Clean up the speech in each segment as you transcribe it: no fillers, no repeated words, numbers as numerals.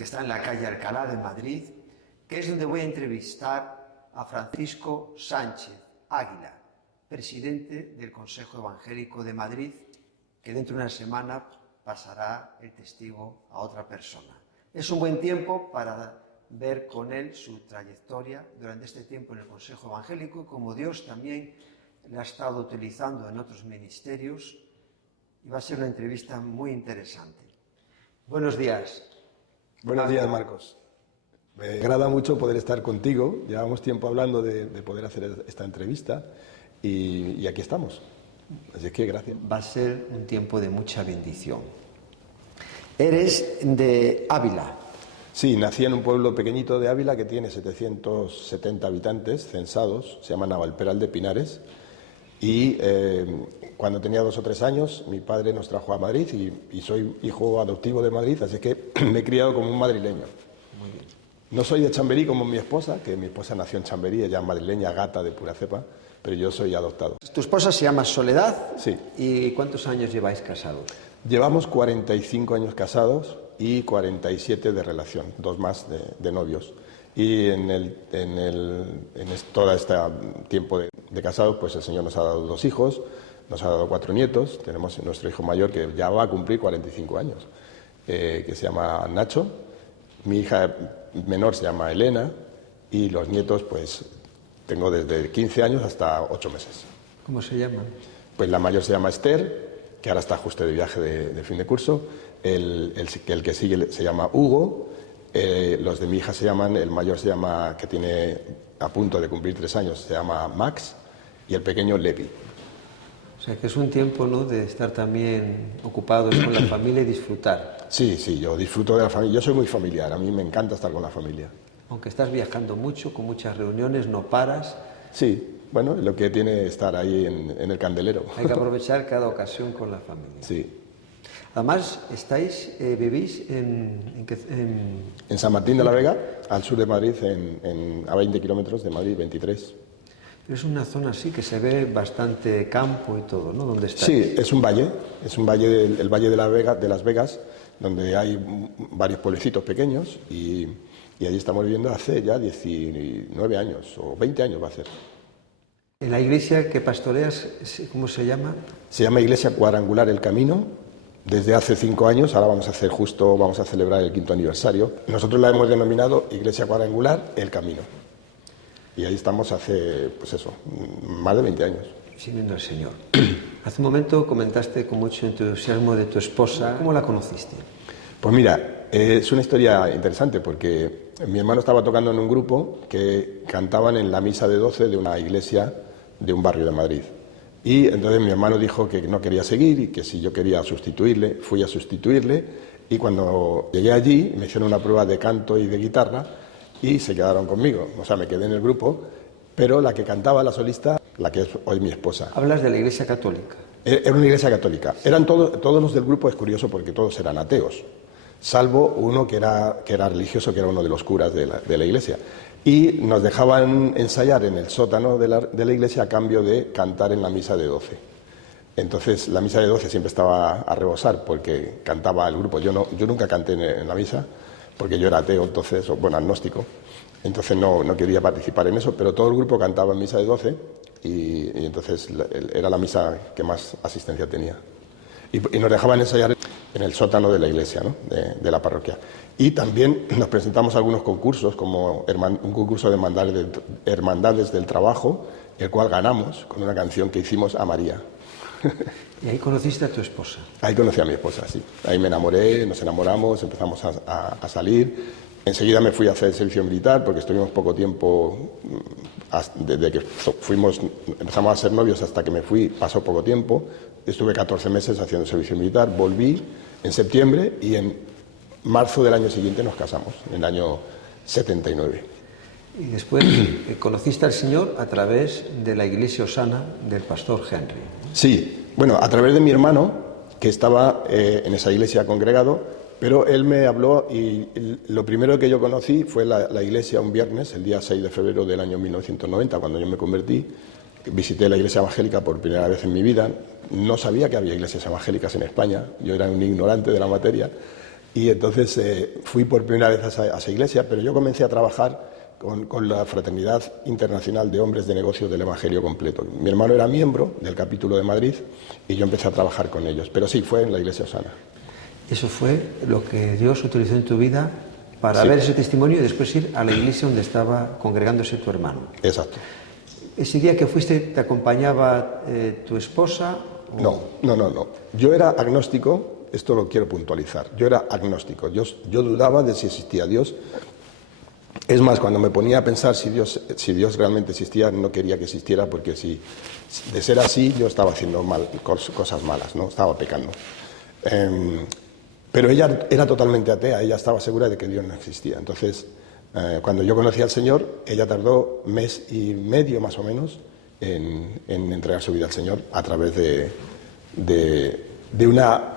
que está en la calle Alcalá de Madrid, que es donde voy a entrevistar a Francisco Sánchez Águila, presidente del Consejo Evangélico de Madrid, que dentro de una semana pasará el testigo a otra persona. Es un buen tiempo para ver con él su trayectoria durante este tiempo en el Consejo Evangélico, como Dios también la ha estado utilizando en otros ministerios, y va a ser una entrevista muy interesante. Buenos días. Buenos días, Marcos. Me agrada mucho poder estar contigo. Llevamos tiempo hablando de poder hacer esta entrevista y aquí estamos. Así que gracias. Va a ser un tiempo de mucha bendición. Eres de Ávila. Sí, nací en un pueblo pequeñito de Ávila que tiene 770 habitantes censados, se llama Navalperal de Pinares, y cuando tenía 2 o 3 años mi padre nos trajo a Madrid y soy hijo adoptivo de Madrid, así que me he criado como un madrileño. Muy bien. No soy de Chamberí como mi esposa, que mi esposa nació en Chamberí, ella es madrileña, gata de pura cepa, pero yo soy adoptado. ¿Tu esposa se llama Soledad? Sí. ¿Y cuántos años lleváis casados? Llevamos 45 años casados y 47 de relación, 2 más de novios. Y todo este tiempo de casados, pues el Señor nos ha dado 2 hijos, nos ha dado 4 nietos. Tenemos nuestro hijo mayor que ya va a cumplir 45 años, que se llama Nacho. Mi hija menor se llama Elena y los nietos, pues tengo desde 15 años hasta 8 meses. ¿Cómo se llaman? Pues la mayor se llama Esther, que ahora está justo de viaje de fin de curso. El que sigue se llama Hugo. Los de mi hija se llaman, el mayor se llama, que tiene a punto de cumplir 3 años, se llama Max, y el pequeño Levi. O sea que es un tiempo, ¿no?, de estar también ocupados con la familia y disfrutar. Sí, yo disfruto de la familia. Yo soy muy familiar, a mí me encanta estar con la familia. Aunque estás viajando mucho, con muchas reuniones, no paras. Sí, bueno, lo que tiene estar ahí en el candelero. Hay que aprovechar cada ocasión con la familia. Sí. Además, vivís en San Martín de la Vega, al sur de Madrid, a 20 kilómetros de Madrid, 23. Es una zona así que se ve bastante campo y todo, ¿no? ¿Dónde estáis? Sí, es un valle, el valle de Las Vegas, donde hay varios pueblecitos pequeños y allí estamos viviendo hace ya 19 años o 20 años va a ser. ¿En la iglesia que pastoreas, cómo se llama? Se llama Iglesia Cuadrangular El Camino. Desde hace 5 años, ahora vamos a celebrar el 5º aniversario. Nosotros la hemos denominado Iglesia Cuadrangular El Camino. Y ahí estamos hace, pues eso, más de 20 años. Sirviendo al Señor. Hace un momento comentaste con mucho entusiasmo de tu esposa. ¿Cómo la conociste? Pues mira, es una historia interesante porque mi hermano estaba tocando en un grupo que cantaban en la misa de 12 de una iglesia de un barrio de Madrid. Y entonces mi hermano dijo que no quería seguir y que si yo quería sustituirle, fui a sustituirle, y cuando llegué allí me hicieron una prueba de canto y de guitarra y se quedaron conmigo. O sea, me quedé en el grupo, pero la que cantaba, la solista, la que es hoy mi esposa. Hablas de la iglesia católica. Era una iglesia católica. Eran todos los del grupo, es curioso porque todos eran ateos, salvo uno que era religioso, que era uno de los curas de la iglesia. Y nos dejaban ensayar en el sótano de la iglesia a cambio de cantar en la misa de 12. Entonces la misa de 12 siempre estaba a rebosar porque cantaba el grupo. Yo nunca canté en la misa porque yo era ateo, entonces, bueno, agnóstico. Entonces no quería participar en eso, pero todo el grupo cantaba en misa de 12 y entonces era la misa que más asistencia tenía. Y nos dejaban ensayar en el sótano de la iglesia, ¿no?, de la parroquia. Y también nos presentamos a algunos concursos, como un concurso de hermandades del trabajo, el cual ganamos con una canción que hicimos a María. ¿Y ahí conociste a tu esposa? Ahí conocí a mi esposa, sí. Ahí me enamoré, nos enamoramos, empezamos a salir. Enseguida me fui a hacer el servicio militar porque estuvimos poco tiempo, desde que empezamos a ser novios hasta que me fui, pasó poco tiempo. Estuve 14 meses haciendo el servicio militar, volví en septiembre y en marzo del año siguiente nos casamos, en el año 79. Y después conociste al Señor a través de la iglesia Osana del pastor Henry. Sí, bueno, a través de mi hermano, que estaba en esa iglesia congregado, pero él me habló y lo primero que yo conocí fue la iglesia un viernes, el día 6 de febrero del año 1990, cuando yo me convertí. Visité la iglesia evangélica por primera vez en mi vida. No sabía que había iglesias evangélicas en España, yo era un ignorante de la materia. Y entonces fui por primera vez a esa iglesia, pero yo comencé a trabajar con la Fraternidad Internacional de Hombres de Negocios del Evangelio Completo. Mi hermano era miembro del capítulo de Madrid y yo empecé a trabajar con ellos, pero sí, fue en la iglesia Osana. Eso fue lo que Dios utilizó en tu vida para ver ese testimonio y después ir a la iglesia donde estaba congregándose tu hermano. Exacto. ¿Ese día que fuiste te acompañaba tu esposa? ¿O? No. Yo era agnóstico. Esto lo quiero puntualizar. Yo era agnóstico. Yo dudaba de si existía Dios. Es más, cuando me ponía a pensar si Dios realmente existía, no quería que existiera, porque si de ser así yo estaba haciendo cosas malas, ¿no? Estaba pecando. Pero ella era totalmente atea. Ella estaba segura de que Dios no existía. Entonces, cuando yo conocí al Señor, ella tardó 1 mes y medio más o menos en entregar su vida al Señor a través de una...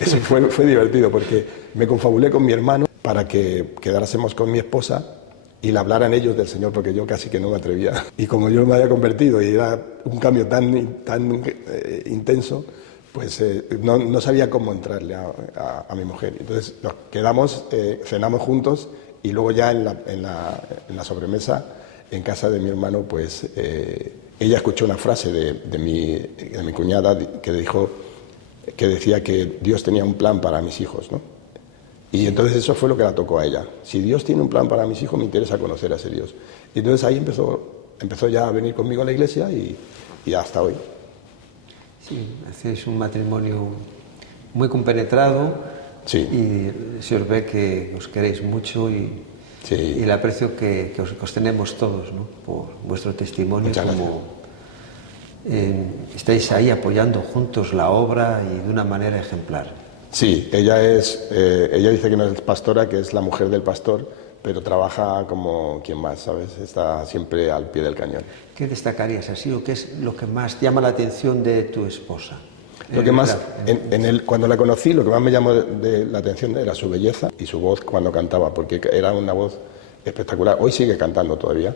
Eso fue divertido, porque me confabulé con mi hermano para que quedásemos con mi esposa y le hablaran ellos del Señor, porque yo casi que no me atrevía. Y como yo me había convertido y era un cambio tan intenso, pues no sabía cómo entrarle a mi mujer. Entonces nos quedamos, cenamos juntos, y luego ya en la sobremesa, en casa de mi hermano, pues ella escuchó una frase de mi cuñada que decía que Dios tenía un plan para mis hijos, ¿no? Y entonces eso fue lo que la tocó a ella. Si Dios tiene un plan para mis hijos, me interesa conocer a ese Dios. Y entonces ahí empezó ya a venir conmigo a la iglesia y hasta hoy. Sí, hacéis un matrimonio muy compenetrado. Sí. Y se os ve que os queréis mucho y el aprecio que os tenemos todos, ¿no? Por vuestro testimonio. Muchas gracias. Estáis ahí apoyando juntos la obra y de una manera ejemplar. Sí, ella dice que no es pastora, que es la mujer del pastor, pero trabaja como quien más, ¿sabes? Está siempre al pie del cañón. ¿Qué destacarías así o qué es lo que más llama la atención de tu esposa? Lo que más, cuando la conocí, lo que más me llamó la atención era su belleza y su voz cuando cantaba, porque era una voz espectacular. Hoy sigue cantando todavía,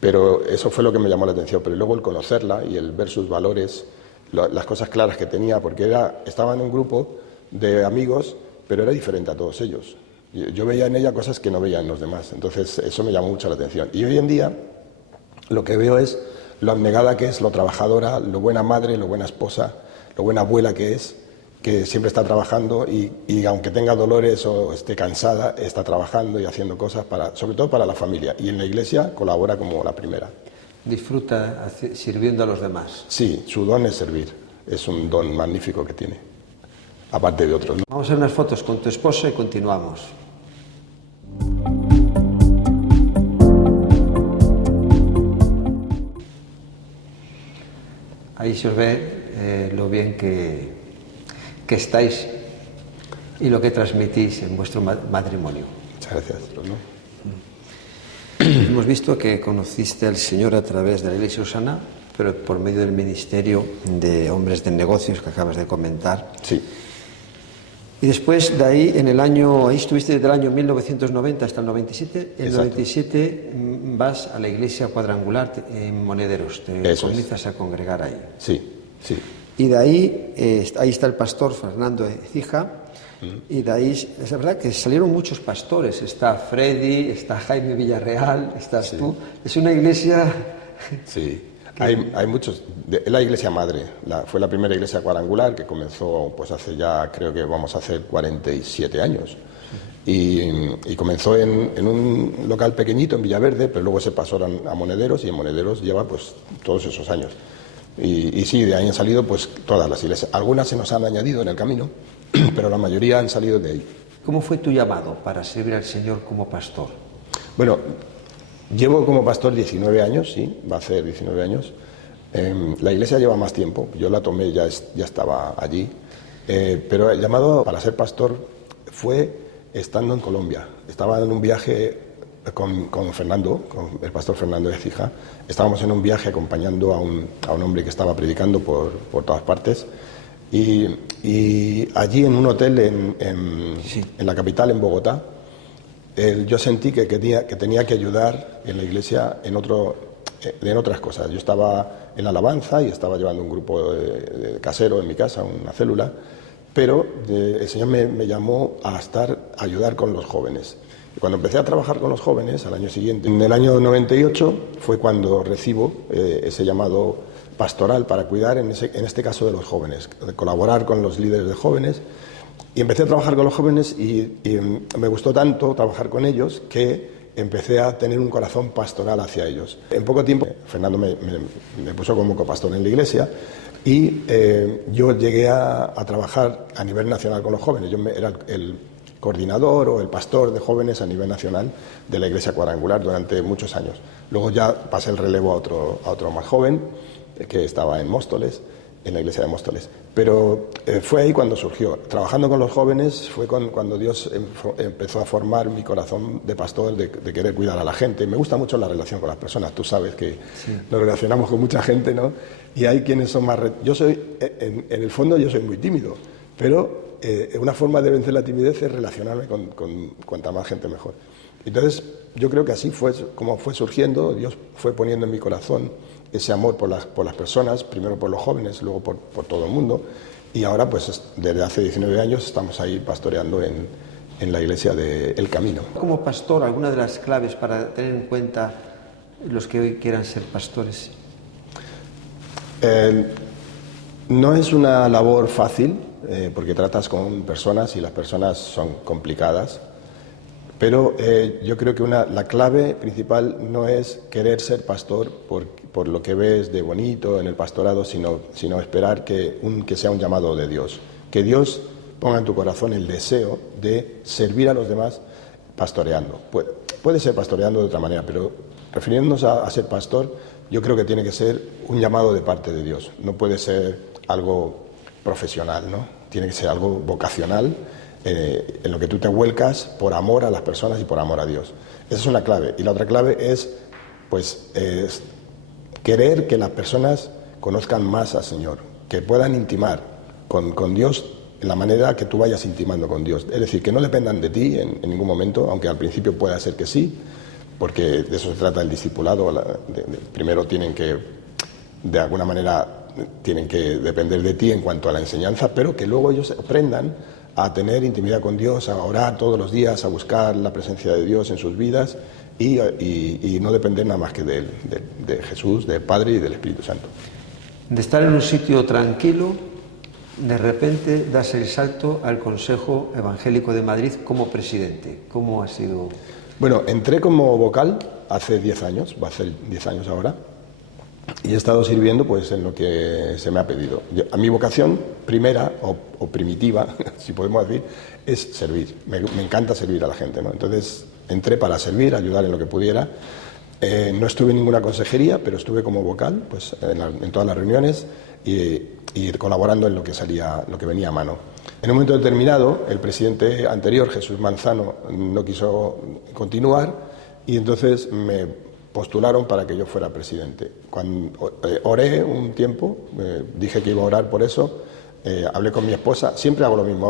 pero eso fue lo que me llamó la atención. Pero luego el conocerla y el ver sus valores, las cosas claras que tenía, porque estaba en un grupo de amigos, pero era diferente a todos ellos. Yo veía en ella cosas que no veía en los demás, entonces eso me llamó mucho la atención. Y hoy en día lo que veo es lo abnegada que es, lo trabajadora, lo buena madre, lo buena esposa, lo buena abuela que es, que siempre está trabajando y aunque tenga dolores o esté cansada, está trabajando y haciendo cosas sobre todo para la familia. Y en la iglesia colabora como la primera. Disfruta sirviendo a los demás. Sí, su don es servir. Es un don magnífico que tiene, aparte de otros, ¿no? Vamos a ver unas fotos con tu esposa y continuamos. Ahí se os ve lo bien que estáis y lo que transmitís en vuestro matrimonio. Muchas gracias, ¿no? Hemos visto que conociste al Señor a través de la Iglesia Osana, pero por medio del ministerio de hombres de negocios que acabas de comentar. Sí. Y después de ahí, ahí estuviste desde el año 1990 hasta el 97. En el 97 vas a la iglesia cuadrangular en Monederos, comienzas a congregar ahí. Sí. Y de ahí está el pastor Fernando Ecija, y de ahí, es verdad que salieron muchos pastores. Está Freddy, está Jaime Villarreal, estás tú. Es una iglesia... Sí. Hay muchos. Es la iglesia madre, fue la primera iglesia cuadrangular que comenzó pues hace ya, creo que vamos a hacer 47 años. Y comenzó en un local pequeñito en Villaverde, pero luego se pasó a Monederos, y en Monederos lleva pues todos esos años. Y sí, de ahí han salido pues todas las iglesias. Algunas se nos han añadido en el camino, pero la mayoría han salido de ahí. ¿Cómo fue tu llamado para servir al Señor como pastor? Bueno, llevo como pastor 19 años, sí, va a ser 19 años. La iglesia lleva más tiempo, yo la tomé, ya estaba allí. Pero el llamado para ser pastor fue estando en Colombia. Estaba en un viaje con Fernando, con el pastor Fernando de Cija. Estábamos en un viaje acompañando a un hombre que estaba predicando por todas partes. Y allí en un hotel en la capital, en Bogotá, yo sentí que tenía que ayudar en la iglesia en otras cosas. Yo estaba en la alabanza y estaba llevando un grupo de casero en mi casa, una célula, pero el Señor me llamó a ayudar con los jóvenes. Y cuando empecé a trabajar con los jóvenes, al año siguiente, en el año 98, fue cuando recibo ese llamado pastoral para cuidar, en este caso, de los jóvenes, de colaborar con los líderes de jóvenes. Y empecé a trabajar con los jóvenes y me gustó tanto trabajar con ellos que empecé a tener un corazón pastoral hacia ellos. En poco tiempo, Fernando me puso como copastor en la iglesia y yo llegué a trabajar a nivel nacional con los jóvenes. Yo era el coordinador o el pastor de jóvenes a nivel nacional de la Iglesia Cuadrangular durante muchos años. Luego ya pasé el relevo a otro más joven, que estaba en Móstoles, en la iglesia de Móstoles. Pero fue ahí cuando surgió. Trabajando con los jóvenes fue cuando Dios empezó a formar mi corazón de pastor, de querer cuidar a la gente. Me gusta mucho la relación con las personas. Tú sabes que sí, nos relacionamos con mucha gente, ¿no? Y hay quienes son más... Yo soy, en el fondo, yo soy muy tímido, pero una forma de vencer la timidez es relacionarme con cuanta más gente mejor. Entonces, yo creo que así fue como fue surgiendo. Dios fue poniendo en mi corazón ese amor por las personas, primero por los jóvenes, luego por todo el mundo. Y ahora, pues desde hace 19 años, estamos ahí pastoreando en la iglesia de El Camino. Como pastor, ¿alguna de las claves para tener en cuenta los que hoy quieran ser pastores? No es una labor fácil, porque tratas con personas y las personas son complicadas. Pero yo creo que la clave principal no es querer ser pastor por lo que ves de bonito en el pastorado, sino esperar que sea un llamado de Dios. Que Dios ponga en tu corazón el deseo de servir a los demás pastoreando. Puede ser pastoreando de otra manera, pero refiriéndonos a ser pastor, yo creo que tiene que ser un llamado de parte de Dios. No puede ser algo profesional, ¿no? Tiene que ser algo vocacional, en lo que tú te vuelcas por amor a las personas y por amor a Dios. Esa es una clave. Y la otra clave es querer que las personas conozcan más al Señor, que puedan intimar con Dios en la manera que tú vayas intimando con Dios. Es decir, que no dependan de ti en ningún momento, aunque al principio pueda ser que sí, porque de eso se trata el discipulado. Primero tienen que, de alguna manera, tienen que depender de ti en cuanto a la enseñanza, pero que luego ellos aprendan a tener intimidad con Dios, a orar todos los días, a buscar la presencia de Dios en sus vidas y no depender nada más que de Él, de Jesús, del Padre y del Espíritu Santo. De estar en un sitio tranquilo, de repente das el salto al Consejo Evangélico de Madrid como presidente. ¿Cómo ha sido? Bueno, entré como vocal hace 10 años, va a ser 10 años ahora, y he estado sirviendo pues en lo que se me ha pedido. A mi vocación primera o primitiva, si podemos decir, es servir. Me encanta servir a la gente, ¿no? Entonces entré para servir, ayudar en lo que pudiera. No estuve en ninguna consejería, pero estuve como vocal pues, en todas las reuniones y colaborando en lo que venía a mano. En un momento determinado, el presidente anterior, Jesús Manzano, no quiso continuar y entonces me postularon para que yo fuera presidente. Cuando oré un tiempo, dije que iba a orar por eso, hablé con mi esposa, siempre hago lo mismo,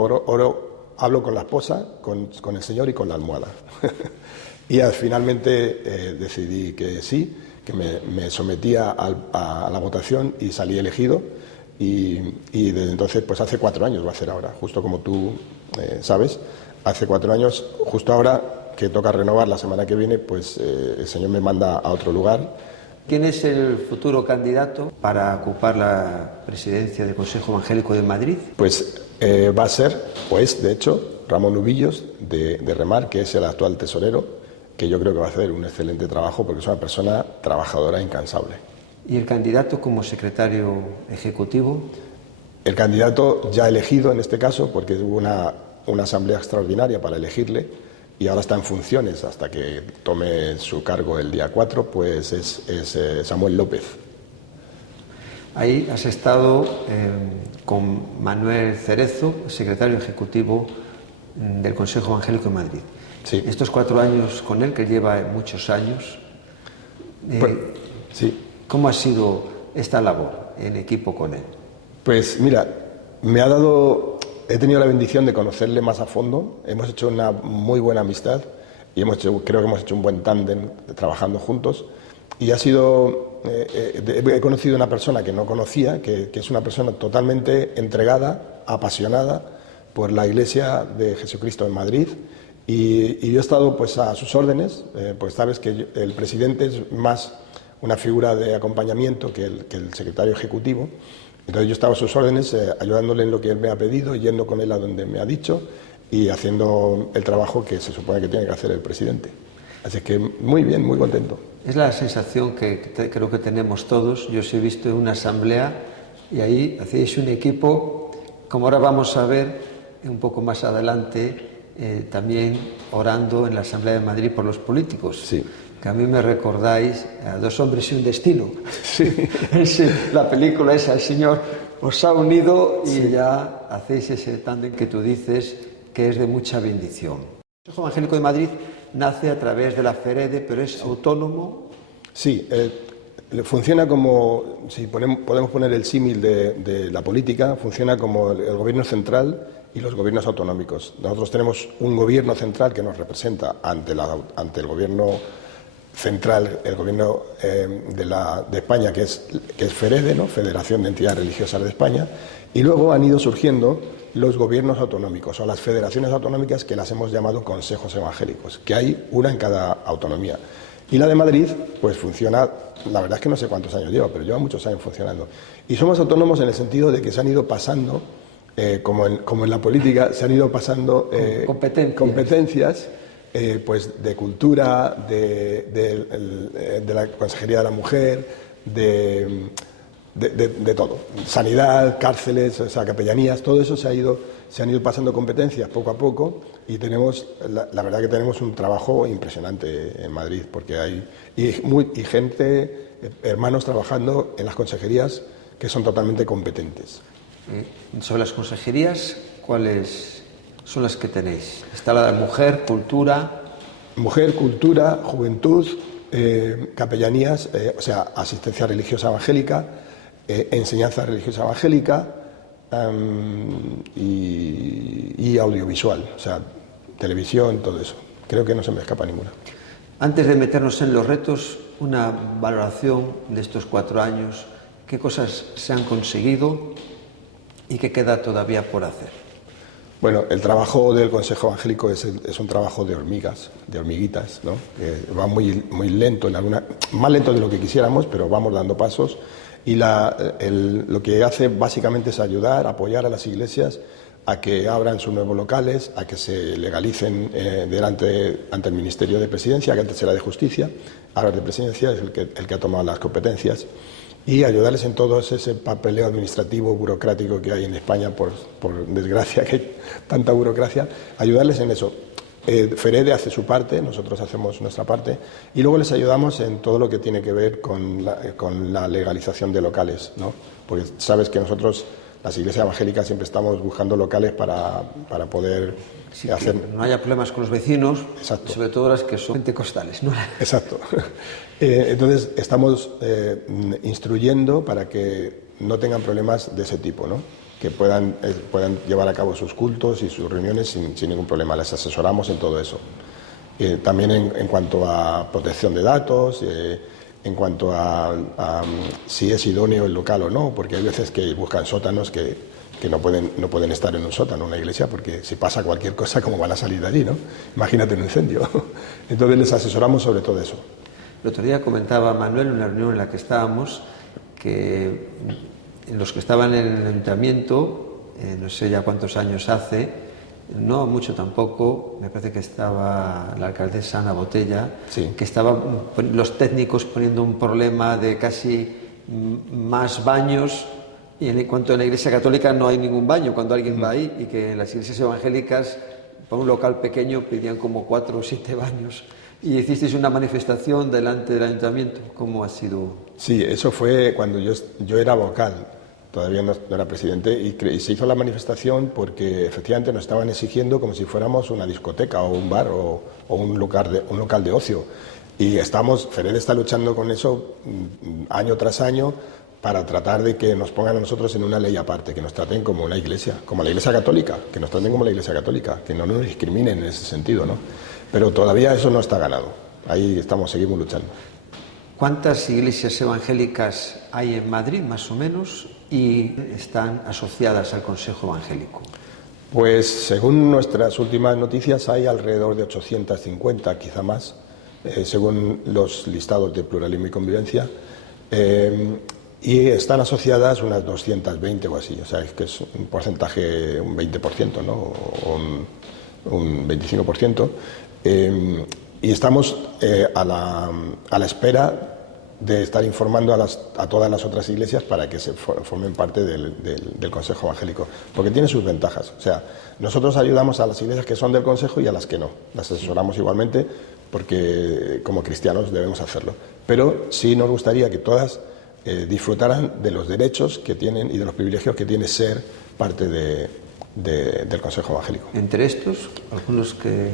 hablo con la esposa, con el Señor y con la almohada. Y finalmente decidí que sí, que me sometía a la votación y salí elegido. Y desde entonces, pues hace 4 años va a ser ahora, justo como tú sabes, hace 4 años, justo ahora que toca renovar la semana que viene, pues el Señor me manda a otro lugar. ¿Quién es el futuro candidato para ocupar la presidencia del Consejo Evangélico de Madrid? Pues va a ser, pues de hecho, Ramón Ubillos de Remar, que es el actual tesorero, que yo creo que va a hacer un excelente trabajo porque es una persona trabajadora e incansable. ¿Y el candidato como secretario ejecutivo? El candidato ya elegido en este caso, porque hubo una asamblea extraordinaria para elegirle, y ahora está en funciones hasta que tome su cargo el día 4, pues es Samuel López. Ahí has estado con Manuel Cerezo, secretario ejecutivo del Consejo Evangélico de Madrid. Sí. Estos 4 años con él, que lleva muchos años, sí. ¿Cómo ha sido esta labor en equipo con él? Pues mira, he tenido la bendición de conocerle más a fondo, hemos hecho una muy buena amistad y creo que hemos hecho un buen tándem trabajando juntos y he conocido una persona que no conocía, que es una persona totalmente entregada, apasionada por la Iglesia de Jesucristo en Madrid. Y yo he estado pues a sus órdenes, pues sabes que el presidente es más una figura de acompañamiento que el secretario ejecutivo. Entonces yo estaba a sus órdenes, ayudándole en lo que él me ha pedido, yendo con él a donde me ha dicho y haciendo el trabajo que se supone que tiene que hacer el presidente. Así que muy bien, muy contento. Es la sensación que creo que tenemos todos. Yo os he visto en una asamblea y ahí hacéis un equipo, como ahora vamos a ver un poco más adelante, también orando en la Asamblea de Madrid por los políticos. Sí. Que a mí me recordáis a Dos hombres y un destino. Sí. La película esa, el Señor os ha unido y sí. ya hacéis ese tándem que tú dices que es de mucha bendición. El Consejo Evangélico de Madrid nace a través de la FEREDE, pero es autónomo. Sí, funciona como, si podemos poner el símil de la política, funciona como el gobierno central y los gobiernos autonómicos. Nosotros tenemos un gobierno central que nos representa ante el gobierno central, el gobierno de España, que es FEREDE, ¿no? Federación de Entidades Religiosas de España, y luego han ido surgiendo los gobiernos autonómicos o las federaciones autonómicas, que las hemos llamado consejos evangélicos, que hay una en cada autonomía. Y la de Madrid, pues funciona, la verdad es que no sé cuántos años lleva, pero lleva muchos años funcionando. Y somos autónomos en el sentido de que se han ido pasando, como en la política, se han ido pasando competencias pues de cultura, de la Consejería de la Mujer, de todo, sanidad, cárceles, o sea, capellanías, todo eso se han ido pasando competencias poco a poco y tenemos, la verdad que tenemos un trabajo impresionante en Madrid, porque hay gente, hermanos trabajando en las consejerías que son totalmente competentes. Sobre las consejerías, ¿cuáles son las que tenéis? Está la de mujer, cultura... Mujer, cultura, juventud, capellanías, o sea, asistencia religiosa evangélica, enseñanza religiosa evangélica y audiovisual, o sea, televisión, todo eso. Creo que no se me escapa ninguna. Antes de meternos en los retos, una valoración de estos 4 años, ¿qué cosas se han conseguido y qué queda todavía por hacer? Bueno, el trabajo del Consejo Evangélico es un trabajo de hormiguitas, ¿no? Que va muy lento, más lento de lo que quisiéramos, pero vamos dando pasos. Y lo que hace básicamente es ayudar, apoyar a las iglesias a que abran sus nuevos locales, a que se legalicen ante el Ministerio de Presidencia, que antes era de Justicia, ahora de Presidencia, es el que ha tomado las competencias, y ayudarles en todo ese papeleo administrativo, burocrático que hay en España, por desgracia, que hay tanta burocracia, ayudarles en eso. FEREDE hace su parte, nosotros hacemos nuestra parte, y luego les ayudamos en todo lo que tiene que ver con la legalización de locales, ¿no? Porque sabes que nosotros, las iglesias evangélicas, siempre estamos buscando locales para poder hacer... Que no haya problemas con los vecinos, Exacto. Sobre todo las que son pentecostales, ¿no? Exacto. Entonces estamos instruyendo para que no tengan problemas de ese tipo, ¿no? Que puedan llevar a cabo sus cultos y sus reuniones sin ningún problema. Les asesoramos en todo eso. También en cuanto a protección de datos, en cuanto a si es idóneo el local o no, porque hay veces que buscan sótanos que no pueden estar en un sótano, una iglesia, porque si pasa cualquier cosa, ¿cómo van a salir de allí, no? Imagínate un incendio. Entonces les asesoramos sobre todo eso. El otro día comentaba Manuel en una reunión en la que estábamos que los que estaban en el ayuntamiento, no sé ya cuántos años hace, no mucho tampoco, me parece que estaba la alcaldesa Ana Botella, sí. Que estaban los técnicos poniendo un problema de casi más baños, y en cuanto a la Iglesia Católica no hay ningún baño cuando alguien va ahí, y que en las iglesias evangélicas, para un local pequeño, pedían como 4 o 7 baños. Y hicisteis una manifestación delante del ayuntamiento. ¿Cómo ha sido? Sí, eso fue cuando yo era vocal, todavía no era presidente, y se hizo la manifestación porque efectivamente nos estaban exigiendo como si fuéramos una discoteca o un bar o un local de ocio. Y FEREDE está luchando con eso año tras año para tratar de que nos pongan a nosotros en una ley aparte, que nos traten como una iglesia, como la Iglesia Católica, que nos traten como la Iglesia Católica, que no nos discriminen en ese sentido, ¿no? Pero todavía eso no está ganado. Ahí seguimos luchando. ¿Cuántas iglesias evangélicas hay en Madrid, más o menos, y están asociadas al Consejo Evangélico? Pues según nuestras últimas noticias hay alrededor de 850, quizá más, según los listados de pluralismo y convivencia, y están asociadas unas 220 o así, o sea, es que es un porcentaje, un 20%, ¿no? O un 25%, y estamos a la espera de estar informando a todas las otras iglesias para que se formen parte del Consejo Evangélico, porque tiene sus ventajas. O sea, nosotros ayudamos a las iglesias que son del Consejo y a las que no. Las asesoramos igualmente porque como cristianos debemos hacerlo. Pero sí nos gustaría que todas disfrutaran de los derechos que tienen y de los privilegios que tiene ser parte del Consejo Evangélico. Entre estos, algunos que...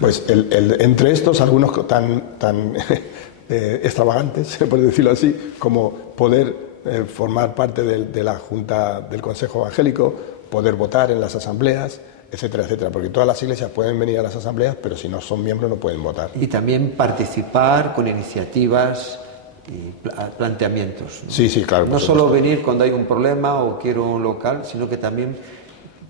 Pues entre estos, algunos tan extravagantes, por decirlo así, como poder formar parte de la Junta del Consejo Evangélico, poder votar en las asambleas, etcétera, etcétera, porque todas las iglesias pueden venir a las asambleas, pero si no son miembros no pueden votar. Y también participar con iniciativas y planteamientos, ¿no? Sí, sí, claro. No solo venir cuando hay un problema o quiero un local, sino que también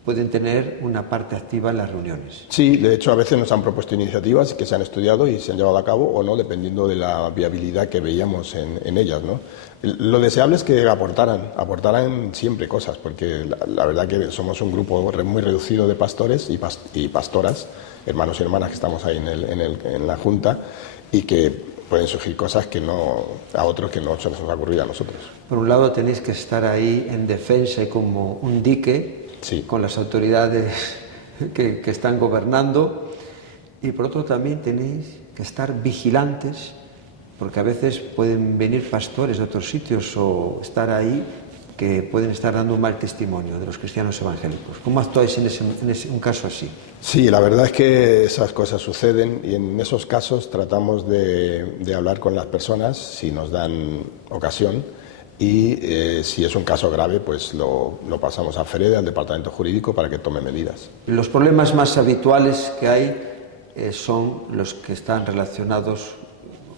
pueden tener una parte activa en las reuniones. Sí, de hecho a veces nos han propuesto iniciativas que se han estudiado y se han llevado a cabo o no, dependiendo de la viabilidad que veíamos en ellas, ¿no? Lo deseable es que aportaran siempre cosas, porque la verdad que somos un grupo muy reducido de pastores y pastoras, hermanos y hermanas que estamos ahí en la Junta, y que pueden surgir cosas a otros que no se nos ha ocurrido a nosotros. Por un lado tenéis que estar ahí en defensa y como un dique, sí, con las autoridades que están gobernando, y por otro también tenéis que estar vigilantes, porque a veces pueden venir pastores de otros sitios o estar ahí que pueden estar dando un mal testimonio de los cristianos evangélicos. ¿Cómo actuáis en un caso así? Sí, la verdad es que esas cosas suceden y en esos casos tratamos de hablar con las personas si nos dan ocasión. Y si es un caso grave, pues lo pasamos a FEREDE, al departamento jurídico, para que tome medidas. Los problemas más habituales que hay son los que están relacionados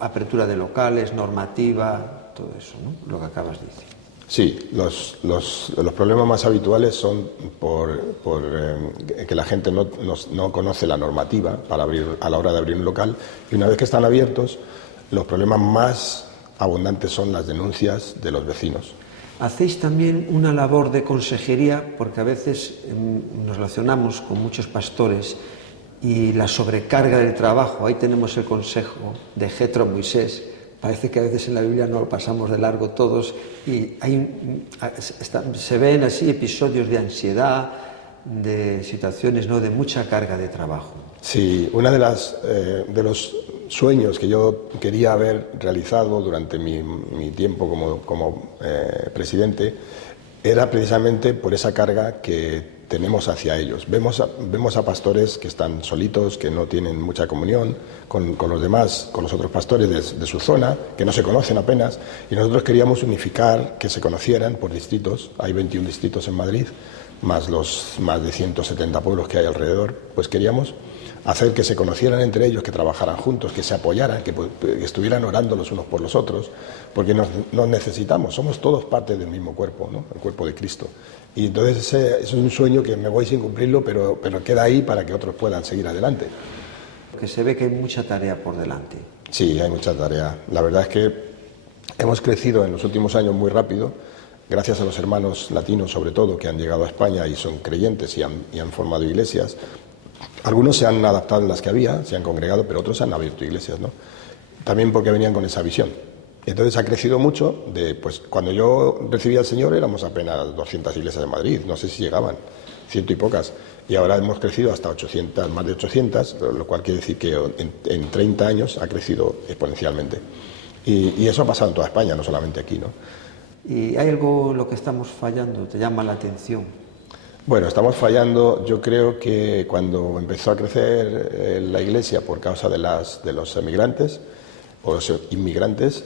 a apertura de locales, normativa, todo eso, ¿no? Lo que acabas de decir. Sí, los problemas más habituales son por que la gente no conoce la normativa a la hora de abrir un local, y una vez que están abiertos, los problemas más abundantes son las denuncias de los vecinos. Hacéis también una labor de consejería, porque a veces nos relacionamos con muchos pastores y la sobrecarga del trabajo. Ahí tenemos el consejo de Jetro Moisés. Parece que a veces en la Biblia no lo pasamos de largo todos y se ven así episodios de ansiedad, de situaciones, ¿no?, de mucha carga de trabajo. Sí, uno de los sueños que yo quería haber realizado durante mi tiempo como presidente era precisamente por esa carga que tenemos hacia ellos. Vemos a pastores que están solitos, que no tienen mucha comunión con los demás, con los otros pastores de su zona, que no se conocen apenas, y nosotros queríamos unificar, que se conocieran por distritos. Hay 21 distritos en Madrid, más los más de 170 pueblos que hay alrededor. Pues queríamos hacer que se conocieran entre ellos, que trabajaran juntos, que se apoyaran, que estuvieran orando los unos por los otros, porque nos necesitamos, somos todos parte del mismo cuerpo, ¿no?, el cuerpo de Cristo. Y entonces ese es un sueño que me voy sin cumplirlo, pero queda ahí para que otros puedan seguir adelante. Porque se ve que hay mucha tarea por delante. Sí, hay mucha tarea. La verdad es que hemos crecido en los últimos años muy rápido, gracias a los hermanos latinos sobre todo, que han llegado a España y son creyentes y han formado iglesias. Algunos se han adaptado en las que había, se han congregado, pero otros han abierto iglesias, ¿no? También porque venían con esa visión. Entonces ha crecido mucho. Pues cuando yo recibí al Señor éramos apenas 200 iglesias en Madrid, no sé si llegaban, 100 y pocas. Y ahora hemos crecido hasta 800, más de 800, lo cual quiere decir que en 30 años ha crecido exponencialmente. Y eso ha pasado en toda España, no solamente aquí, ¿no? ¿Y hay algo en lo que estamos fallando? ¿Te llama la atención? Bueno, estamos fallando. Yo creo que cuando empezó a crecer la Iglesia por causa de los emigrantes o los inmigrantes,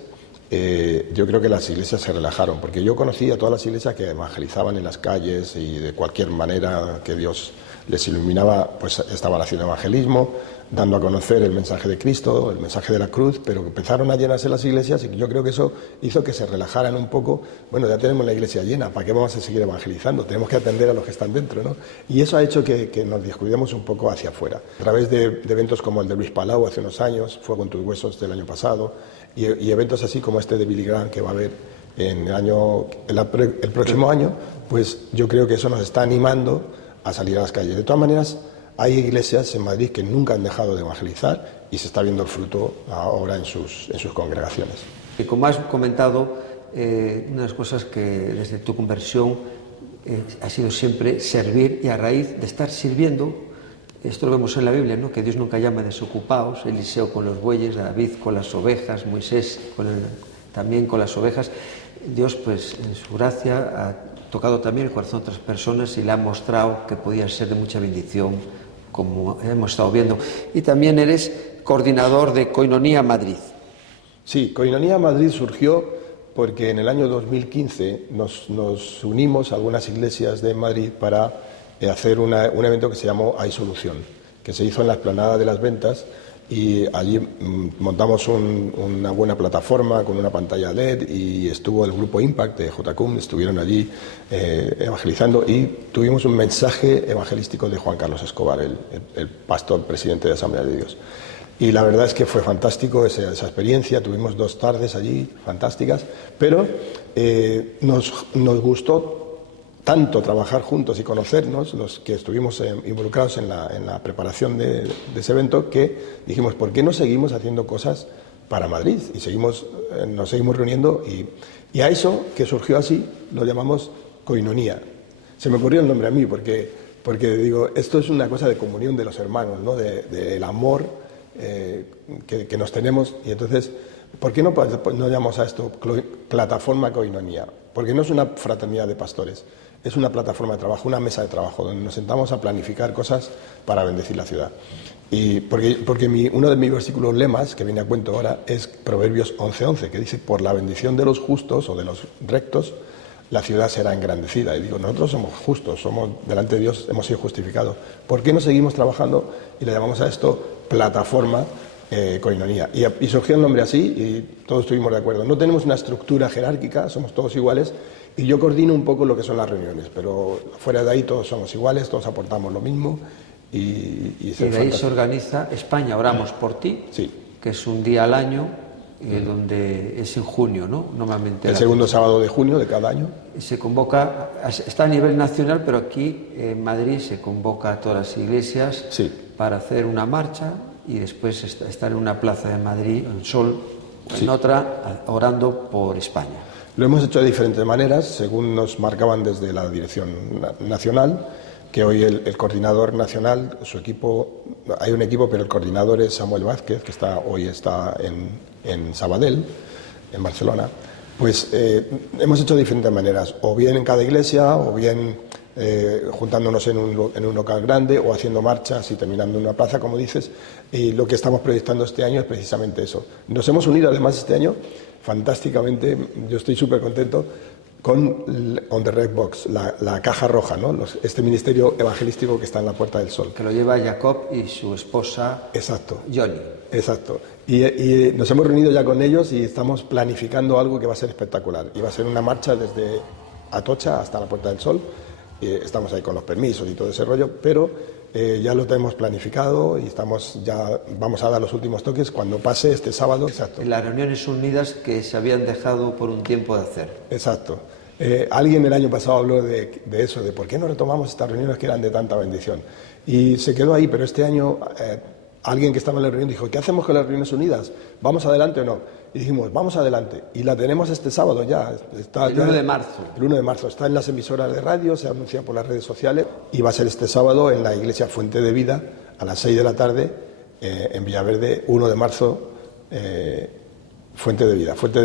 yo creo que las iglesias se relajaron, porque yo conocí a todas las iglesias que evangelizaban en las calles y de cualquier manera que Dios les iluminaba, pues estaban haciendo evangelismo, dando a conocer el mensaje de Cristo, el mensaje de la cruz, pero empezaron a llenarse las iglesias y yo creo que eso hizo que se relajaran un poco. Bueno, ya tenemos la iglesia llena, ¿para qué vamos a seguir evangelizando? Tenemos que atender a los que están dentro, ¿no? Y eso ha hecho que nos descuidemos un poco hacia afuera. A través de eventos como el de Luis Palau hace unos años, Fuego en tus huesos del año pasado, y eventos así como este de Billy Graham que va a haber en el próximo año, pues yo creo que eso nos está animando a salir a las calles. De todas maneras, hay iglesias en Madrid que nunca han dejado de evangelizar y se está viendo el fruto ahora en sus congregaciones. Y como has comentado, una de las cosas que desde tu conversión ha sido siempre servir, y a raíz de estar sirviendo, esto lo vemos en la Biblia, ¿no? Que Dios nunca llama desocupados, Eliseo con los bueyes, David con las ovejas, Moisés también con las ovejas. Dios, pues en su gracia, ha tocado también el corazón de otras personas y le ha mostrado que podía ser de mucha bendición, como hemos estado viendo. Y también eres coordinador de Koinonia Madrid. Sí, Koinonia Madrid surgió porque en el año 2015 nos unimos a algunas iglesias de Madrid para hacer un evento que se llamó Hay Solución, que se hizo en la explanada de las Ventas, y allí montamos una buena plataforma con una pantalla LED y estuvo el grupo Impact de JCUM, estuvieron allí evangelizando, y tuvimos un mensaje evangelístico de Juan Carlos Escobar, el pastor presidente de Asamblea de Dios. Y la verdad es que fue fantástico esa experiencia, tuvimos 2 tardes allí fantásticas, pero nos gustó tanto trabajar juntos y conocernos, los que estuvimos involucrados en la preparación de ese evento, que dijimos, ¿por qué no seguimos haciendo cosas para Madrid? Y nos seguimos reuniendo, y a eso, que surgió así, lo llamamos Koinonia. Se me ocurrió el nombre a mí, porque digo, esto es una cosa de comunión de los hermanos, ¿no? Del amor que nos tenemos, y entonces, ¿por qué no llamamos a esto plataforma Koinonia? Porque no es una fraternidad de pastores, es una plataforma de trabajo, una mesa de trabajo, donde nos sentamos a planificar cosas para bendecir la ciudad. Y porque uno de mis versículos lemas, que viene a cuento ahora, es Proverbios 11:11, que dice, por la bendición de los justos o de los rectos, la ciudad será engrandecida. Y digo, nosotros somos justos, delante de Dios hemos sido justificados. ¿Por qué no seguimos trabajando y le llamamos a esto plataforma Koinonia? Y surgió el nombre así y todos estuvimos de acuerdo. No tenemos una estructura jerárquica, somos todos iguales, y yo coordino un poco lo que son las reuniones, pero fuera de ahí todos somos iguales, todos aportamos lo mismo. Y de ahí se organiza España Oramos por Ti, sí, que es un día al año, donde es en junio, ¿no? Normalmente el segundo sábado de junio de cada año. Se convoca, está a nivel nacional, pero aquí en Madrid se convoca a todas las iglesias, sí, para hacer una marcha y después estar en una plaza de Madrid, en Sol, sí, en otra, orando por España. Lo hemos hecho de diferentes maneras, según nos marcaban desde la dirección nacional, que hoy el coordinador nacional, su equipo, hay un equipo, pero el coordinador es Samuel Vázquez, que hoy está en Sabadell, en Barcelona. Pues hemos hecho de diferentes maneras, o bien en cada iglesia, o bien juntándonos en un local grande, o haciendo marchas y terminando en una plaza, como dices. Y lo que estamos proyectando este año es precisamente eso. Nos hemos unido además este año fantásticamente, yo estoy súper contento, con On the Red Box, la caja roja, ¿no? Este ministerio evangelístico que está en la Puerta del Sol. Que lo lleva Jacob y su esposa. Exacto. Johnny. Exacto. Y nos hemos reunido ya con ellos y estamos planificando algo que va a ser espectacular. Y va a ser una marcha desde Atocha hasta la Puerta del Sol. Estamos ahí con los permisos y todo ese rollo, pero ya lo tenemos planificado y vamos a dar los últimos toques cuando pase este sábado. Exacto. En las reuniones unidas que se habían dejado por un tiempo de hacer. Exacto. Alguien el año pasado habló de eso, de por qué no retomamos estas reuniones que eran de tanta bendición. Y se quedó ahí, pero este año alguien que estaba en la reunión dijo, ¿qué hacemos con las reuniones unidas? ¿Vamos adelante o no? Y dijimos, vamos adelante. Y la tenemos este sábado ya. El 1 de marzo. El 1 de marzo. Está en las emisoras de radio, se anuncia por las redes sociales y va a ser este sábado en la iglesia Fuente de Vida a las 6 de la tarde en Villaverde, 1 de marzo, Fuente de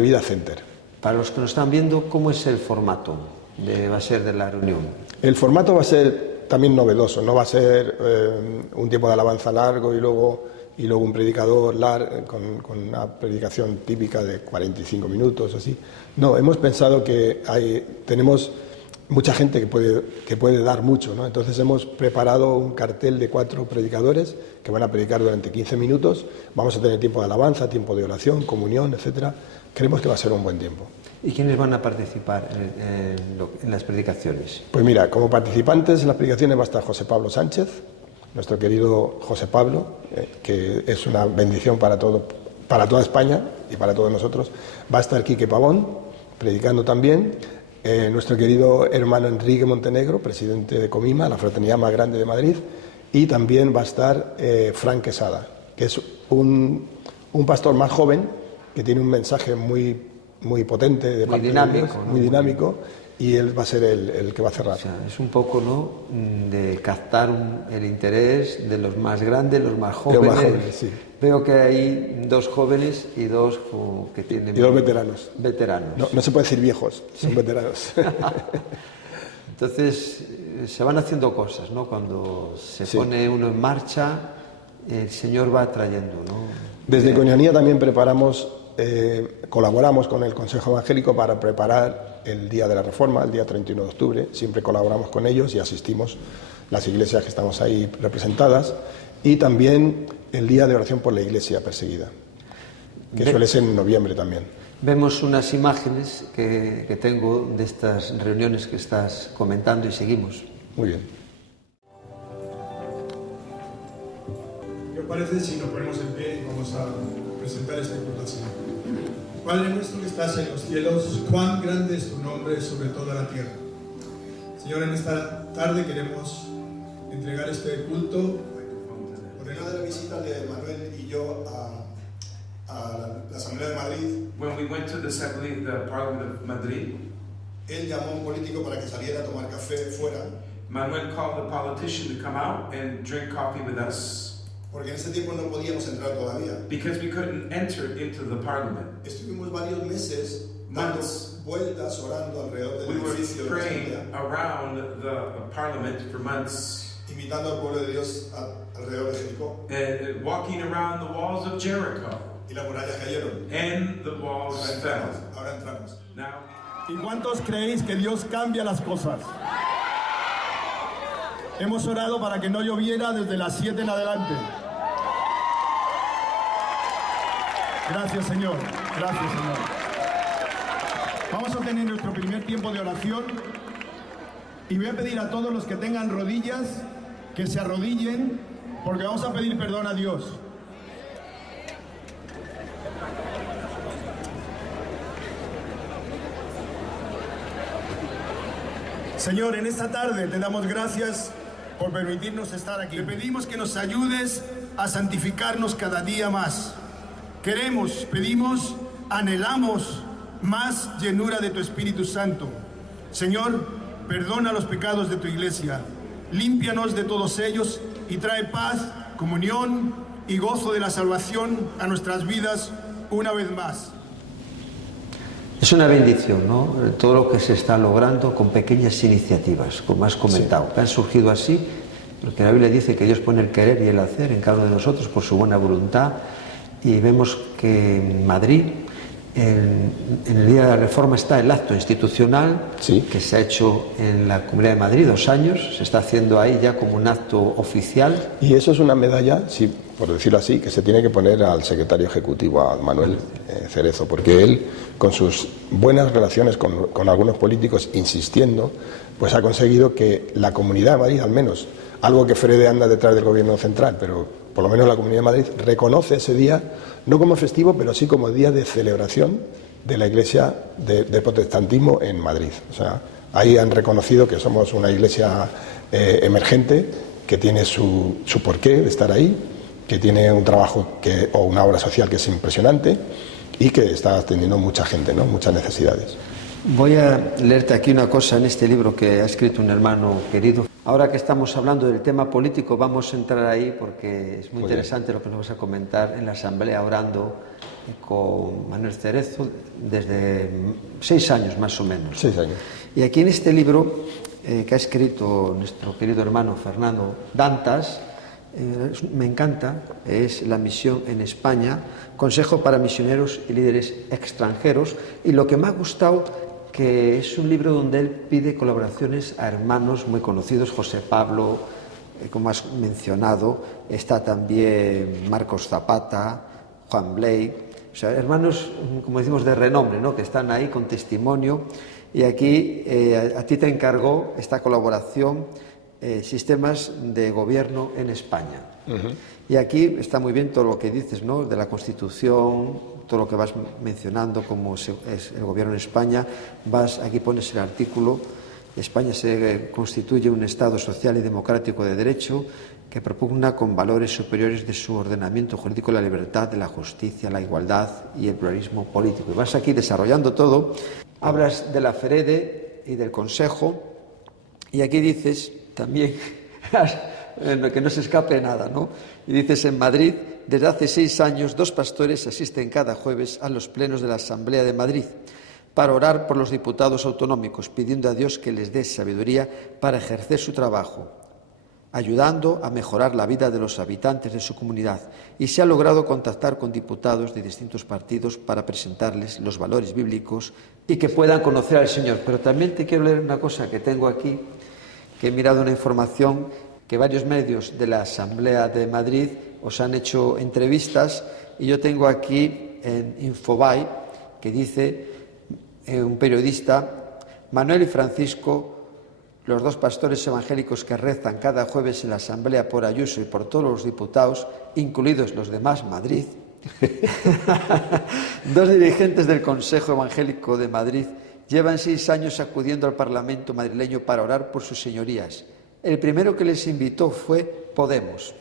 Vida Center. Para los que nos están viendo, ¿cómo es el formato va a ser de la reunión? El formato va a ser también novedoso, no va a ser un tiempo de alabanza largo y luego y luego un predicador con una predicación típica de 45 minutos, así. No, hemos pensado que tenemos mucha gente que puede dar mucho, ¿no? Entonces hemos preparado un cartel de 4 predicadores que van a predicar durante 15 minutos. Vamos a tener tiempo de alabanza, tiempo de oración, comunión, etcétera. Creemos que va a ser un buen tiempo. ¿Y quiénes van a participar en las predicaciones? Pues mira, como participantes en las predicaciones va a estar José Pablo Sánchez, nuestro querido José Pablo, que es una bendición para toda España y para todos nosotros. Va a estar Quique Pavón, predicando también. Nuestro querido hermano Enrique Montenegro, presidente de Comima, la fraternidad más grande de Madrid. Y también va a estar Frank Quesada, que es un pastor más joven, que tiene un mensaje muy potente, de muy parte dinámico, de Dios, ¿no? muy dinámico. Y él va a ser el que va a cerrar. O sea, es un poco, ¿no?, de captar el interés de los más grandes, los más jóvenes. Sí. Veo que hay 2 jóvenes y 2 que tienen... Y 2 veteranos. Veteranos. No se puede decir viejos, son veteranos. Entonces, se van haciendo cosas, ¿no? Cuando se pone uno en marcha, el Señor va trayendo, ¿no? Desde Coñanía también colaboramos con el Consejo Evangélico para preparar el Día de la Reforma, el día 31 de octubre. Siempre colaboramos con ellos y asistimos las iglesias que estamos ahí representadas. Y también el Día de Oración por la Iglesia Perseguida, que suele ser en noviembre también. Vemos unas imágenes que tengo de estas reuniones que estás comentando y seguimos. Muy bien. ¿Qué os parece si nos ponemos en pie y vamos a presentar este culto al Señor? Padre nuestro que estás en los cielos, cuán grande es tu nombre sobre toda la tierra. Señor, en esta tarde queremos entregar este culto. Ordenada la visita de Manuel y yo a la Asamblea de Madrid. When we went to the Parliament of Madrid, Él llamó a un político para que saliera a tomar café fuera, Manuel called the politician to come out and drink coffee with us porque en ese tiempo no podíamos entrar todavía. because we couldn't enter into the parliament. Estuvimos varios meses dando vueltas, orando alrededor del We were edificio de la praying Asamblea, around the parliament for months, invitando al pueblo de Dios alrededor de Jericó. walking around the walls of Jericho, Y las murallas cayeron. and the walls fell. Ahora entramos. Now, ¿Y cuántos creéis que Dios cambia las cosas? Hemos orado para que no lloviera desde las 7 en adelante. Gracias, Señor. Gracias, Señor. Vamos a tener nuestro primer tiempo de oración y voy a pedir a todos los que tengan rodillas que se arrodillen porque vamos a pedir perdón a Dios. Señor, en esta tarde te damos gracias por permitirnos estar aquí. Te pedimos que nos ayudes a santificarnos cada día más. Pedimos, anhelamos más llenura de tu Espíritu Santo. Señor, perdona los pecados de tu iglesia, límpianos de todos ellos y trae paz, comunión y gozo de la salvación a nuestras vidas una vez más. Es una bendición, ¿no? Todo lo que se está logrando con pequeñas iniciativas, como has comentado, que han surgido así, porque la Biblia dice que Dios pone el querer y el hacer en cada uno de nosotros por su buena voluntad, y vemos que en Madrid, en el Día de la Reforma, está el acto institucional que se ha hecho en la Comunidad de Madrid, 2 años, se está haciendo ahí ya como un acto oficial. Y eso es una medalla, sí, por decirlo así, que se tiene que poner al secretario ejecutivo, a Manuel Cerezo, porque él, con sus buenas relaciones con algunos políticos, insistiendo, pues ha conseguido que la Comunidad de Madrid, al menos, algo que Frede anda detrás del gobierno central, pero por lo menos la Comunidad de Madrid reconoce ese día, no como festivo, pero sí como día de celebración de la Iglesia del protestantismo en Madrid. O sea, ahí han reconocido que somos una iglesia emergente, que tiene su porqué de estar ahí, que tiene un trabajo o una obra social que es impresionante y que está atendiendo mucha gente, ¿no? Muchas necesidades. Voy a leerte aquí una cosa en este libro que ha escrito un hermano querido. Ahora que estamos hablando del tema político, vamos a entrar ahí porque es muy interesante lo que nos vas a comentar en la asamblea, orando con Manuel Cerezo desde 6 años más o menos. 6 años. Y aquí en este libro que ha escrito nuestro querido hermano Fernando Dantas, me encanta, es la misión en España, Consejo para Misioneros y Líderes Extranjeros, y lo que me ha gustado, que es un libro donde él pide colaboraciones a hermanos muy conocidos, José Pablo, como has mencionado, está también Marcos Zapata, Juan Blake, o sea, hermanos, como decimos, de renombre, ¿no?, que están ahí con testimonio, y aquí a ti te encargó esta colaboración, sistemas de gobierno en España. Y aquí está muy bien todo lo que dices, ¿no?, de la Constitución, todo lo que vas mencionando, cómo es el gobierno en España. Aquí pones el artículo: España se constituye un Estado social y democrático de derecho que propugna con valores superiores de su ordenamiento jurídico la libertad, de la justicia, la igualdad y el pluralismo político. Y vas aquí desarrollando todo. Hablas de la FEREDE y del Consejo, y aquí dices también que no se escape nada, ¿no? Y dices: en Madrid, desde hace 6 años, 2 pastores asisten cada jueves a los plenos de la Asamblea de Madrid para orar por los diputados autonómicos, pidiendo a Dios que les dé sabiduría para ejercer su trabajo, ayudando a mejorar la vida de los habitantes de su comunidad. Y se ha logrado contactar con diputados de distintos partidos para presentarles los valores bíblicos y que puedan conocer al Señor. Pero también te quiero leer una cosa que tengo aquí, que he mirado una información, que varios medios de la Asamblea de Madrid os han hecho entrevistas, y yo tengo aquí en Infobae que dice un periodista: Manuel y Francisco, los 2 pastores evangélicos que rezan cada jueves en la Asamblea por Ayuso y por todos los diputados, incluidos los de Más Madrid, 2 dirigentes del Consejo Evangélico de Madrid, llevan 6 años acudiendo al Parlamento madrileño para orar por sus señorías. El primero que les invitó fue Podemos.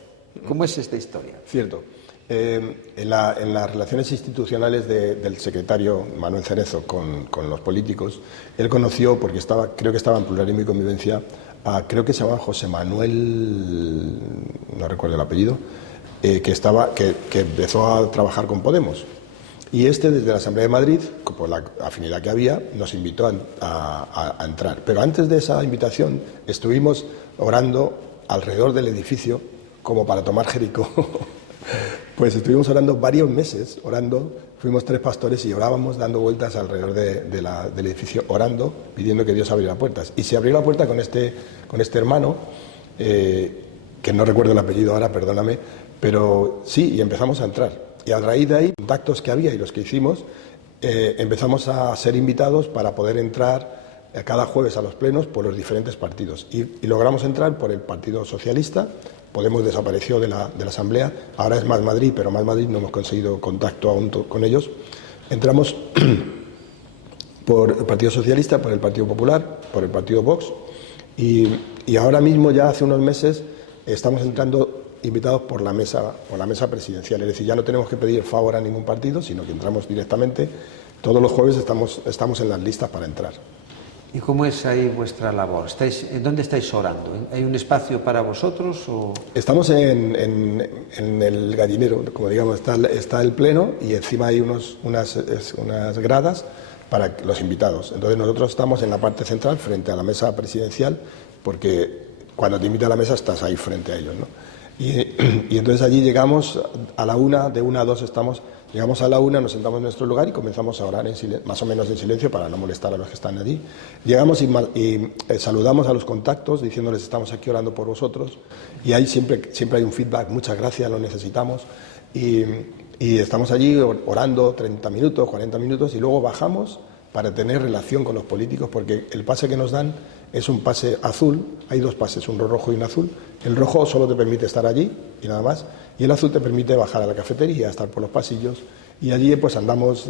¿Cómo es esta historia? Cierto. En las relaciones institucionales del secretario Manuel Cerezo con los políticos, él conoció, porque creo que estaba en Pluralismo y Convivencia, creo que se llamaba José Manuel, no recuerdo el apellido, que empezó a trabajar con Podemos. Y desde la Asamblea de Madrid, por la afinidad que había, nos invitó a entrar. Pero antes de esa invitación estuvimos orando alrededor del edificio como para tomar Jericó. Pues estuvimos orando varios meses, fuimos 3 pastores y orábamos dando vueltas alrededor del edificio, orando, pidiendo que Dios abriera puertas. Y se abrió la puerta con este hermano, que no recuerdo el apellido ahora, perdóname, pero sí, y empezamos a entrar. Y a raíz de ahí, contactos que había y los que hicimos, empezamos a ser invitados para poder entrar cada jueves a los plenos por los diferentes partidos. Y logramos entrar por el Partido Socialista. Podemos desapareció de la Asamblea, ahora es Más Madrid, pero Más Madrid no hemos conseguido contacto aún con ellos. Entramos por el Partido Socialista, por el Partido Popular, por el Partido Vox, y ahora mismo, ya hace unos meses, estamos entrando invitados por la mesa presidencial. Es decir, ya no tenemos que pedir favor a ningún partido, sino que entramos directamente. Todos los jueves estamos en las listas para entrar. ¿Y cómo es ahí vuestra labor? ¿Dónde estáis orando? ¿Hay un espacio para vosotros? Estamos en el gallinero, como digamos, está el pleno, y encima hay unas gradas para los invitados. Entonces nosotros estamos en la parte central, frente a la mesa presidencial, porque cuando te invita a la mesa estás ahí frente a ellos, ¿no? Y entonces allí llegamos a la 1, de 1 a 2 llegamos a la 1, nos sentamos en nuestro lugar y comenzamos a orar más o menos en silencio para no molestar a los que están allí. Llegamos y saludamos a los contactos diciéndoles: estamos aquí orando por vosotros, y ahí siempre hay un feedback: muchas gracias, lo necesitamos, y estamos allí orando 30 minutos, 40 minutos, y luego bajamos para tener relación con los políticos, porque el pase que nos dan es un pase azul. Hay 2 pases, uno rojo y un azul. El rojo solo te permite estar allí y nada más, y el azul te permite bajar a la cafetería, estar por los pasillos, y allí pues andamos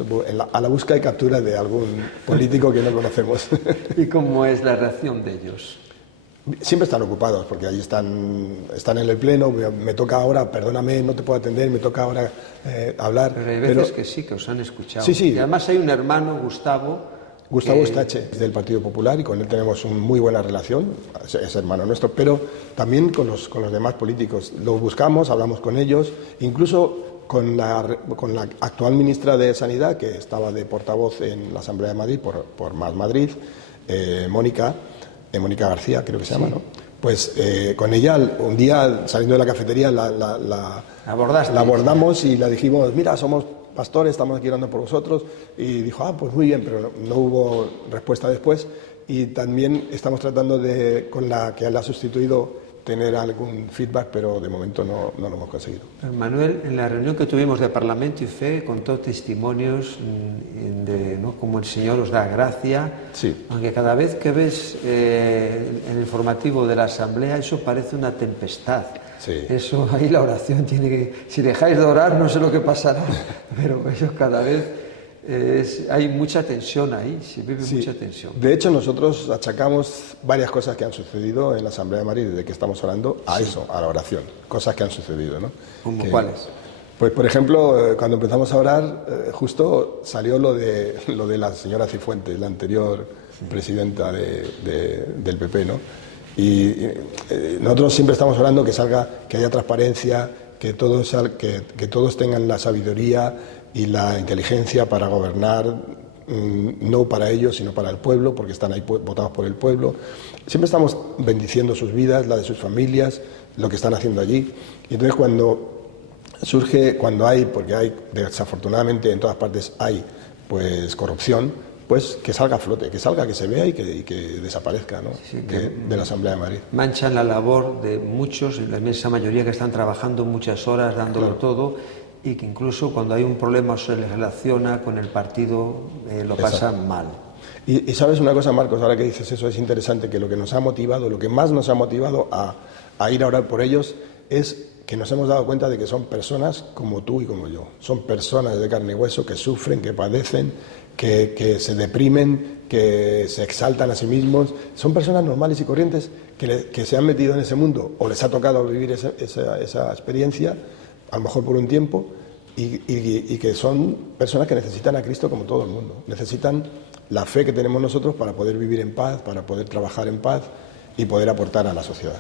a la búsqueda y captura de algún político que no conocemos. ¿Y cómo es la reacción de ellos? Siempre están ocupados, porque allí están en el pleno. Me toca ahora, perdóname, no te puedo atender, me toca ahora hablar. Pero hay veces que sí, que os han escuchado. Sí. Y además hay un hermano, Gustavo Estache, es del Partido Popular, y con él tenemos una muy buena relación, es hermano nuestro, pero también con los demás políticos. Los buscamos, hablamos con ellos, incluso con la actual ministra de Sanidad, que estaba de portavoz en la Asamblea de Madrid por Más Madrid, Mónica García, creo que se llama, ¿no? pues con ella un día saliendo de la cafetería la abordamos y la dijimos, mira, somos pastores, estamos aquí orando por vosotros, y dijo, pues muy bien, pero no hubo respuesta después. Y también estamos tratando de, con la que la ha sustituido, tener algún feedback, pero de momento no lo hemos conseguido. Manuel, en la reunión que tuvimos de Parlamento y Fe, contó testimonios de cómo el Señor os da gracia, sí. Aunque cada vez que ves en el informativo de la Asamblea, eso parece una tempestad. Sí. Eso, ahí la oración tiene que... Si dejáis de orar, no sé lo que pasará, pero eso cada vez... hay mucha tensión ahí, se vive mucha tensión. De hecho, nosotros achacamos varias cosas que han sucedido en la Asamblea de Madrid desde que estamos orando a eso, a la oración, cosas que han sucedido, ¿no? ¿Cómo cuáles? Pues, por ejemplo, cuando empezamos a orar, justo salió lo de la señora Cifuentes, la anterior presidenta del PP, ¿no? Y nosotros siempre estamos orando que salga, que haya transparencia, que todos tengan la sabiduría y la inteligencia para gobernar, no para ellos, sino para el pueblo, porque están ahí votados por el pueblo. Siempre estamos bendiciendo sus vidas, la de sus familias, lo que están haciendo allí. Y entonces cuando hay, porque hay, desafortunadamente en todas partes hay, pues corrupción, pues que salga a flote, que salga, que se vea y que desaparezca, ¿no? De la Asamblea de Madrid. Manchan la labor de muchos, la inmensa mayoría que están trabajando muchas horas, dándolo todo, y que incluso cuando hay un problema se les relaciona con el partido, lo pasan mal. Y sabes una cosa, Marcos, ahora que dices eso, es interesante que lo que nos ha motivado, lo que más nos ha motivado a ir a orar por ellos es que nos hemos dado cuenta de que son personas como tú y como yo. Son personas de carne y hueso que sufren, que padecen, que se deprimen, que se exaltan a sí mismos. Son personas normales y corrientes que se han metido en ese mundo o les ha tocado vivir esa experiencia, a lo mejor por un tiempo, y que son personas que necesitan a Cristo como todo el mundo. Necesitan la fe que tenemos nosotros para poder vivir en paz, para poder trabajar en paz y poder aportar a la sociedad.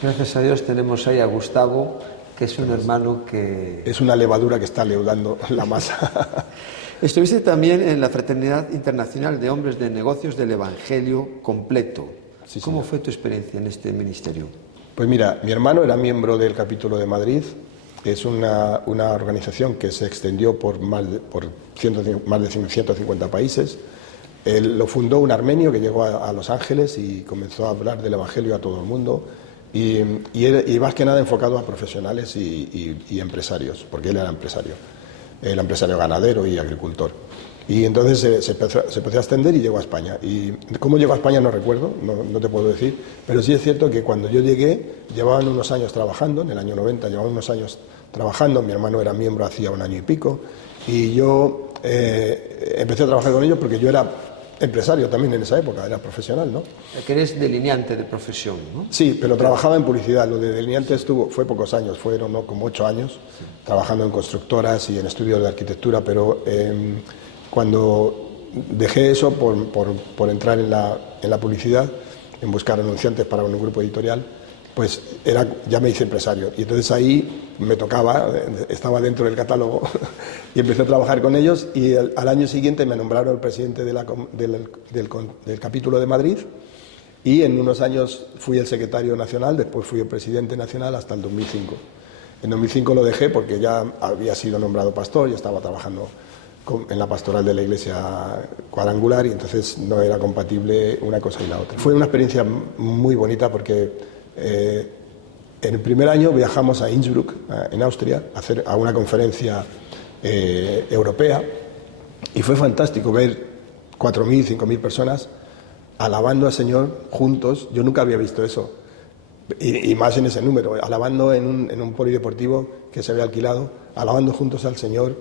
Gracias a Dios tenemos ahí a Gustavo, que es un hermano que... Es una levadura que está leudando la masa. Estuviste también en la Fraternidad Internacional de Hombres de Negocios del Evangelio Completo. Sí, ¿Cómo fue tu experiencia en este ministerio? Pues mira, mi hermano era miembro del capítulo de Madrid. Es una organización que se extendió por más de 150 países. Él lo fundó un armenio que llegó a Los Ángeles y comenzó a hablar del Evangelio a todo el mundo. Y más que nada enfocado a profesionales y empresarios, porque él era empresario ganadero y agricultor. Y entonces se empezó a extender y llegó a España. Y cómo llegó a España no recuerdo, no te puedo decir, pero sí es cierto que cuando yo llegué llevaban unos años trabajando, en el año 90 llevaban unos años trabajando, mi hermano era miembro hacía un año y pico, y yo empecé a trabajar con ellos porque yo era empresario también en esa época, era profesional, ¿no? Que eres delineante de profesión, ¿no? Sí, pero trabajaba en publicidad. Lo de delineante fue pocos años, fueron como 8 años, trabajando en constructoras y en estudios de arquitectura, pero cuando dejé eso por entrar en la publicidad, en buscar anunciantes para un grupo editorial, pues ya me hice empresario. Y entonces ahí me tocaba, estaba dentro del catálogo y empecé a trabajar con ellos, y al año siguiente me nombraron el presidente del capítulo de Madrid, y en unos años fui el secretario nacional, después fui el presidente nacional hasta el 2005. En 2005 lo dejé porque ya había sido nombrado pastor y estaba trabajando en la pastoral de la iglesia cuadrangular, y entonces no era compatible una cosa y la otra. Fue una experiencia muy bonita porque en el primer año viajamos a Innsbruck, en Austria, a una conferencia europea, y fue fantástico ver 4.000, 5.000 personas alabando al Señor juntos. Yo nunca había visto eso, y más en ese número, alabando en un polideportivo que se había alquilado, alabando juntos al Señor.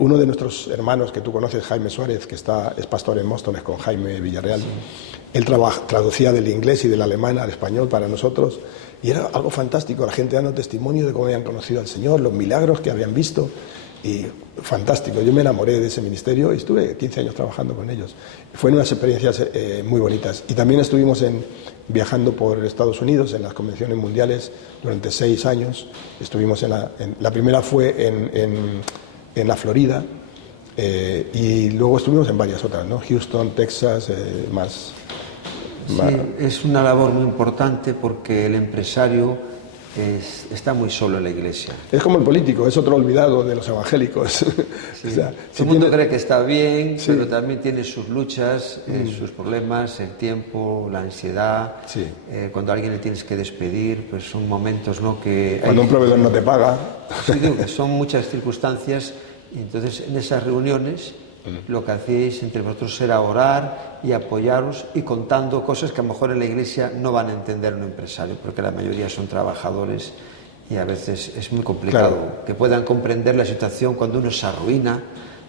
Uno de nuestros hermanos que tú conoces, Jaime Suárez, que es pastor en Móstoles con Jaime Villarreal, él traducía del inglés y del alemán al español para nosotros, y era algo fantástico, la gente dando testimonio de cómo habían conocido al Señor, los milagros que habían visto, y fantástico. Yo me enamoré de ese ministerio y estuve 15 años trabajando con ellos. Fueron unas experiencias muy bonitas. Y también estuvimos viajando por Estados Unidos en las convenciones mundiales durante 6 años. Estuvimos la primera fue en la Florida, y luego estuvimos en varias otras, ¿no? Houston, Texas, más Sí, es una labor muy importante porque el empresario está muy solo en la iglesia. Es como el político, es otro olvidado de los evangélicos. Sí. O sea, Todo si el mundo tiene- cree que está bien, Sí. pero también tiene sus luchas, sus problemas, el tiempo, la ansiedad. Sí. Cuando a alguien le tienes que despedir, pues son momentos, ¿no? Que Cuando un proveedor no te paga. Sí, digo que son muchas circunstancias y entonces en esas reuniones lo que hacéis entre vosotros era orar y apoyaros y contando cosas que a lo mejor en la iglesia no van a entender un empresario, porque la mayoría son trabajadores y a veces es muy complicado Claro. que puedan comprender la situación cuando uno se arruina,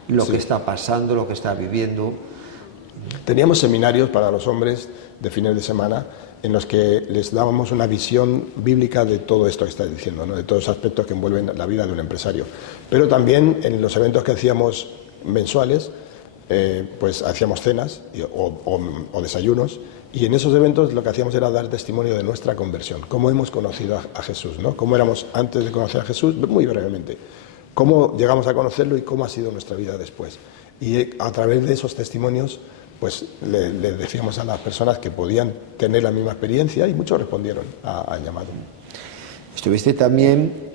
lo Sí. que está pasando, lo que está viviendo. Teníamos seminarios para los hombres de fines de semana en los que les dábamos una visión bíblica de todo esto que estás diciendo, ¿no? De todos los aspectos que envuelven la vida de un empresario. Pero también en los eventos que hacíamos mensuales, pues hacíamos cenas o desayunos, y en esos eventos lo que hacíamos era dar testimonio de nuestra conversión, cómo hemos conocido a Jesús, ¿no? Cómo éramos antes de conocer a Jesús, muy brevemente, cómo llegamos a conocerlo y cómo ha sido nuestra vida después. Y a través de esos testimonios pues le decíamos a las personas que podían tener la misma experiencia y muchos respondieron al llamado. Estuviste también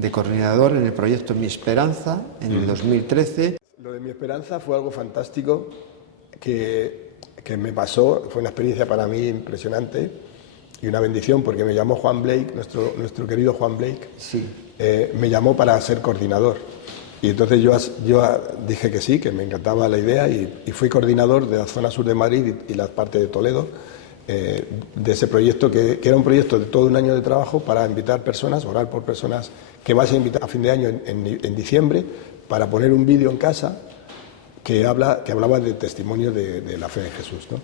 de coordinador en el proyecto Mi Esperanza en el 2013. Lo de Mi Esperanza fue algo fantástico que me pasó, fue una experiencia para mí impresionante y una bendición porque me llamó Juan Blake, nuestro querido Juan Blake, Sí. me llamó para ser coordinador. Y entonces yo dije que sí, que me encantaba la idea y fui coordinador de la zona sur de Madrid y la parte de Toledo de ese proyecto que era un proyecto de todo un año de trabajo para invitar personas, orar por personas que vas a invitar a fin de año en diciembre para poner un vídeo en casa que hablaba de testimonio de la fe de Jesús, ¿no?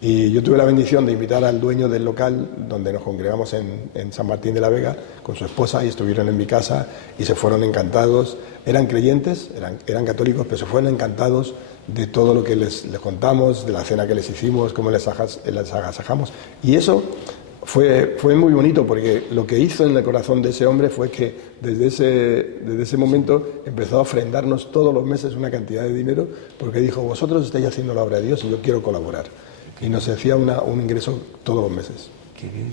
Y yo tuve la bendición de invitar al dueño del local donde nos congregamos en San Martín de la Vega con su esposa y estuvieron en mi casa y se fueron encantados. Eran creyentes, eran católicos, pero se fueron encantados de todo lo que les contamos, de la cena que les hicimos, cómo les agasajamos. Y eso fue muy bonito porque lo que hizo en el corazón de ese hombre fue que desde ese momento empezó a ofrendarnos todos los meses una cantidad de dinero porque dijo, vosotros estáis haciendo la obra de Dios y yo quiero colaborar. Y nos hacía un ingreso todos los meses. Qué bien.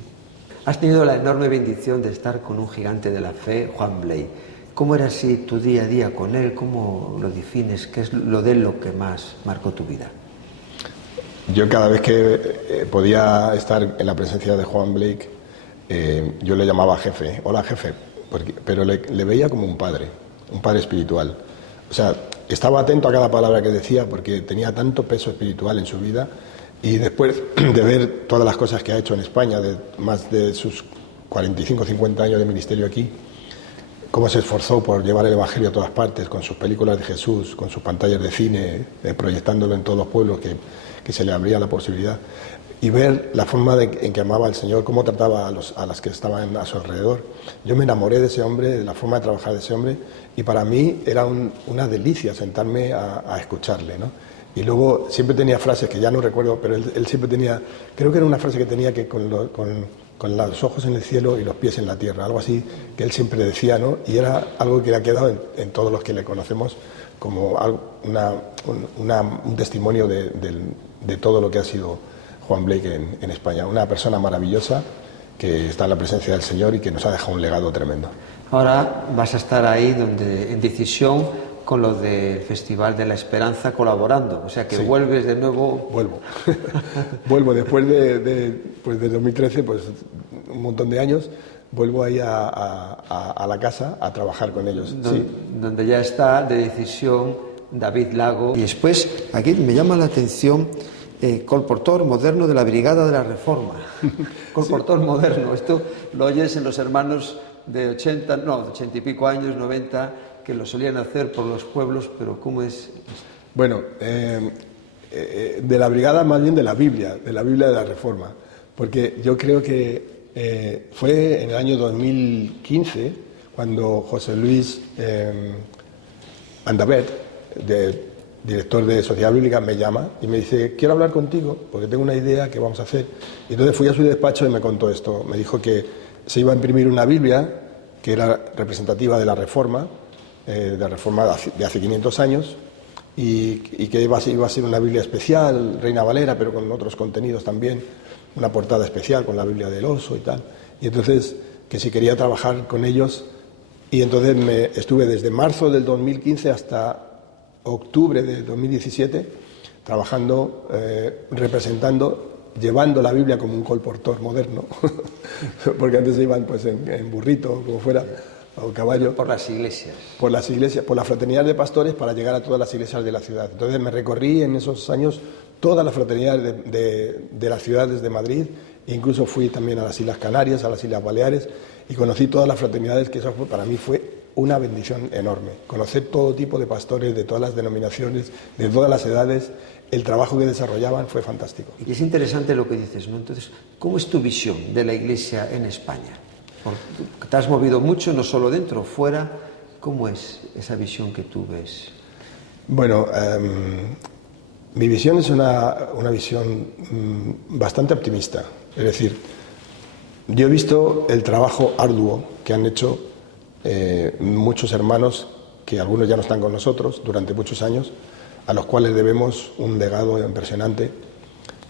Has tenido la enorme bendición de estar con un gigante de la fe, Juan Blake. ¿Cómo era así tu día a día con él? ¿Cómo lo defines? ¿Qué es lo de él lo que más marcó tu vida? Yo cada vez que podía estar en la presencia de Juan Blake, yo le llamaba jefe. Hola jefe, pero le veía como un padre espiritual. O sea, estaba atento a cada palabra que decía porque tenía tanto peso espiritual en su vida. Y después de ver todas las cosas que ha hecho en España, de más de sus 45 o 50 años de ministerio aquí, cómo se esforzó por llevar el Evangelio a todas partes, con sus películas de Jesús, con sus pantallas de cine, proyectándolo en todos los pueblos que se le abría la posibilidad, y ver la forma en que amaba al Señor, cómo trataba a las que estaban a su alrededor. Yo me enamoré de ese hombre, de la forma de trabajar de ese hombre, y para mí era una delicia sentarme a escucharle, ¿no? Y luego siempre tenía frases que ya no recuerdo, pero él siempre tenía, creo que era una frase que tenía que con los ojos en el cielo y los pies en la tierra, algo así que él siempre decía, ¿no? Y era algo que le ha quedado en todos los que le conocemos como un testimonio de todo lo que ha sido Juan Blake en España. Una persona maravillosa que está en la presencia del Señor y que nos ha dejado un legado tremendo. Ahora vas a estar ahí en Decisión con lo del Festival de la Esperanza colaborando, o sea que Sí. vuelves de nuevo. Vuelvo. Vuelvo después de 2013, pues un montón de años, vuelvo ahí a la casa a trabajar con ellos. Sí. Donde ya está de Decisión David Lago. Y después, aquí me llama la atención colportor moderno de la Brigada de la Reforma. Colportor moderno, esto lo oyes en los hermanos de 80 y pico años, 90, que lo solían hacer por los pueblos, pero ¿cómo es? Bueno, de la brigada, más bien de la Biblia de la Reforma, porque yo creo que fue en el año 2015 cuando José Luis Andabet, director de Sociedad Bíblica, me llama y me dice, quiero hablar contigo porque tengo una idea que vamos a hacer. Y entonces fui a su despacho y me contó esto. Me dijo que se iba a imprimir una Biblia que era representativa de la Reforma, de hace 500 años, y que iba a ser una Biblia especial, Reina Valera, pero con otros contenidos también, una portada especial con la Biblia del Oso y tal. Y entonces, que si quería trabajar con ellos, y entonces estuve desde marzo del 2015 hasta octubre de 2017 trabajando, representando, llevando la Biblia como un colportor moderno, porque antes se iban pues en burrito, como fuera, o caballo. Por las iglesias. Por las iglesias, por la fraternidad de pastores para llegar a todas las iglesias de la ciudad. Entonces me recorrí en esos años todas las fraternidades de las ciudades de Madrid, e incluso fui también a las Islas Canarias, a las Islas Baleares, y conocí todas las fraternidades, que eso para mí fue una bendición enorme. Conocer todo tipo de pastores, de todas las denominaciones, de todas las edades, el trabajo que desarrollaban fue fantástico. Y es interesante lo que dices, ¿no? Entonces, ¿cómo es tu visión de la Iglesia en España? Porque te has movido mucho, no solo dentro, fuera. ¿Cómo es esa visión que tú ves? Bueno, mi visión es una visión bastante optimista. Es decir, yo he visto el trabajo arduo que han hecho muchos hermanos, que algunos ya no están con nosotros durante muchos años, a los cuales debemos un legado impresionante,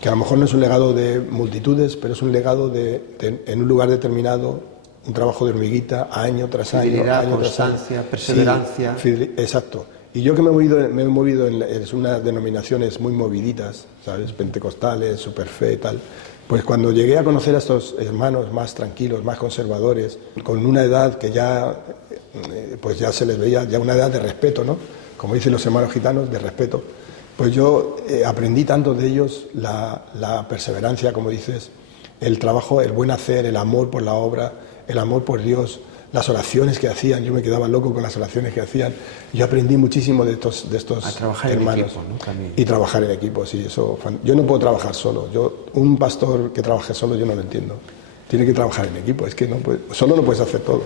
que a lo mejor no es un legado de multitudes, pero es un legado en un lugar determinado, un trabajo de hormiguita, año tras año. Fidelidad, constancia, perseverancia. Sí, exacto. Y yo que me he movido en unas denominaciones muy moviditas, ¿sabes? Pentecostales, superfe y tal. Pues cuando llegué a conocer a estos hermanos más tranquilos, más conservadores, con una edad que ya, pues ya se les veía, ya una edad de respeto, ¿no? Como dicen los hermanos gitanos, de respeto. Pues yo aprendí tanto de ellos, la perseverancia, como dices, el trabajo, el buen hacer, el amor por la obra, el amor por Dios, las oraciones que hacían. Yo me quedaba loco con las oraciones que hacían. Yo aprendí muchísimo de estos a trabajar hermanos. En equipo, ¿no? También. Y trabajar en equipo, sí. Yo no puedo trabajar solo. Un pastor que trabaje solo, yo no lo entiendo. Tiene que trabajar en equipo. Es que solo no puedes hacer todo.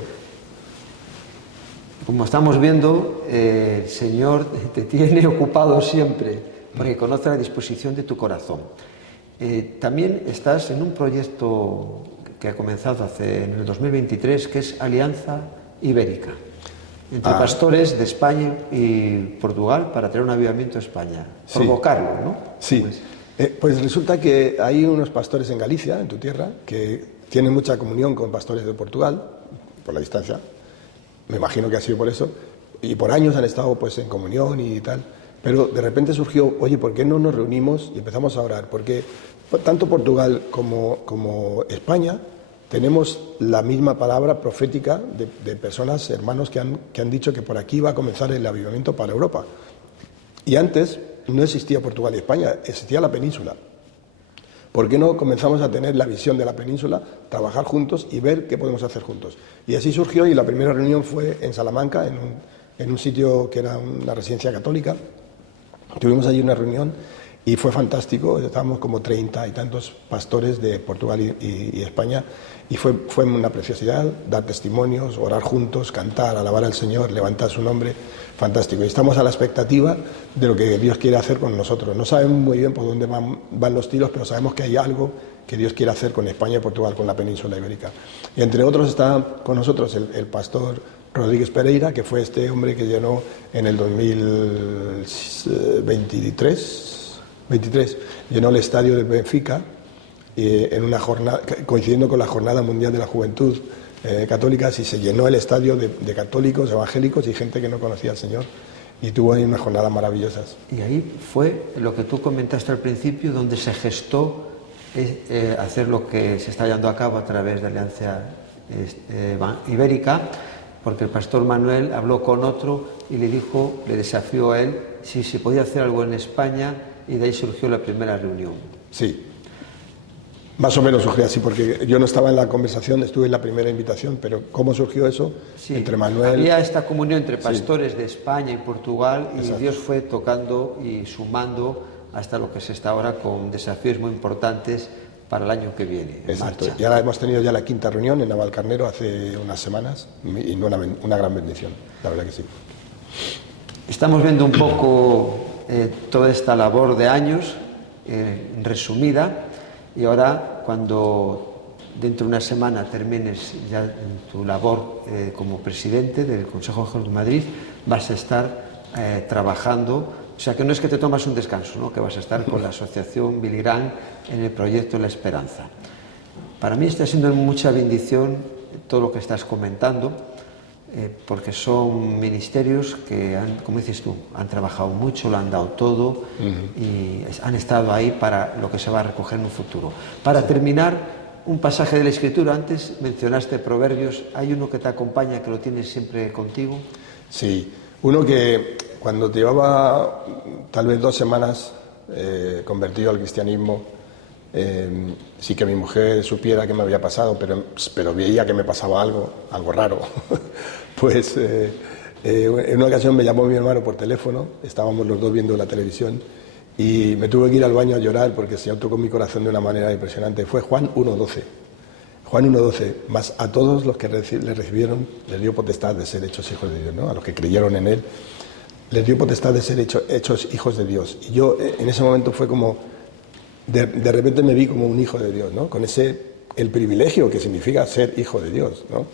Como estamos viendo, el Señor te tiene ocupado siempre, porque conoce la disposición de tu corazón. También estás en un proyecto que ha comenzado en el 2023, que es Alianza Ibérica, entre pastores de España y Portugal, para traer un avivamiento a España. Sí. Provocarlo, ¿no? Sí. Pues resulta que hay unos pastores en Galicia, en tu tierra, que tienen mucha comunión con pastores de Portugal, por la distancia. Me imagino que ha sido por eso, y por años han estado pues en comunión y tal, pero de repente surgió, oye, ¿por qué no nos reunimos y empezamos a orar? Porque tanto Portugal como España tenemos la misma palabra profética de personas, hermanos, que han dicho que por aquí va a comenzar el avivamiento para Europa. Y antes no existía Portugal y España, existía la península. ¿Por qué no comenzamos a tener la visión de la península, trabajar juntos y ver qué podemos hacer juntos? Y así surgió, y la primera reunión fue en Salamanca, en un sitio que era una residencia católica. Tuvimos allí una reunión y fue fantástico. Estábamos como 30 y tantos pastores de Portugal y España, y fue una preciosidad dar testimonios, orar juntos, cantar, alabar al Señor, levantar su nombre. Fantástico. Y estamos a la expectativa de lo que Dios quiere hacer con nosotros. No sabemos muy bien por dónde van los tiros, pero sabemos que hay algo que Dios quiere hacer con España y Portugal, con la península ibérica. Y entre otros está con nosotros el pastor Rodríguez Pereira, que fue este hombre que llenó en el 2023, llenó el estadio de Benfica, en una jornada, coincidiendo con la Jornada Mundial de la Juventud Católica, y se llenó el estadio de católicos, evangélicos y gente que no conocía al Señor, y tuvo ahí unas jornadas maravillosas. Y ahí fue lo que tú comentaste al principio, donde se gestó hacer lo que se está llevando a cabo a través de Alianza Ibérica, porque el pastor Manuel habló con otro y le desafió a él si se podía hacer algo en España, y de ahí surgió la primera reunión. Sí. Más o menos surgió así, porque yo no estaba en la conversación, estuve en la primera invitación, pero ¿cómo surgió eso? Sí, entre Manuel... había esta comunión entre pastores de España y Portugal, y Exacto. Dios fue tocando y sumando hasta lo que se está ahora, con desafíos muy importantes para el año que viene. Exacto. Marcha. Ya hemos tenido ya la quinta reunión en Navalcarnero hace unas semanas, y una gran bendición, la verdad que sí. Estamos viendo un poco toda esta labor de años, resumida. Y ahora, cuando dentro de una semana termines ya tu labor como presidente del Consejo de Madrid, vas a estar trabajando O sea, que no es que te tomas un descanso, ¿no? Que vas a estar con la asociación Billy Graham en el proyecto La Esperanza. Para mí está siendo mucha bendición todo lo que estás comentando, porque son ministerios que, como dices tú, han trabajado mucho, lo han dado todo y han estado ahí para lo que se va a recoger en un futuro. Para terminar, un pasaje de la Escritura. Antes mencionaste Proverbios. ¿Hay uno que te acompaña, que lo tienes siempre contigo? Sí, uno que cuando llevaba tal vez 2 semanas convertido al cristianismo, sí que mi mujer supiera que me había pasado, pero veía que me pasaba algo raro. Pues en una ocasión me llamó mi hermano por teléfono, estábamos los dos viendo la televisión y me tuve que ir al baño a llorar porque el Señor tocó mi corazón de una manera impresionante. Fue Juan 1:12. Juan 1:12, más a todos los que le recibieron les dio potestad de ser hechos hijos de Dios, ¿no? A los que creyeron en Él les dio potestad de ser hechos hijos de Dios. Y yo en ese momento fue como, de repente me vi como un hijo de Dios, ¿no? Con el privilegio que significa ser hijo de Dios, ¿no?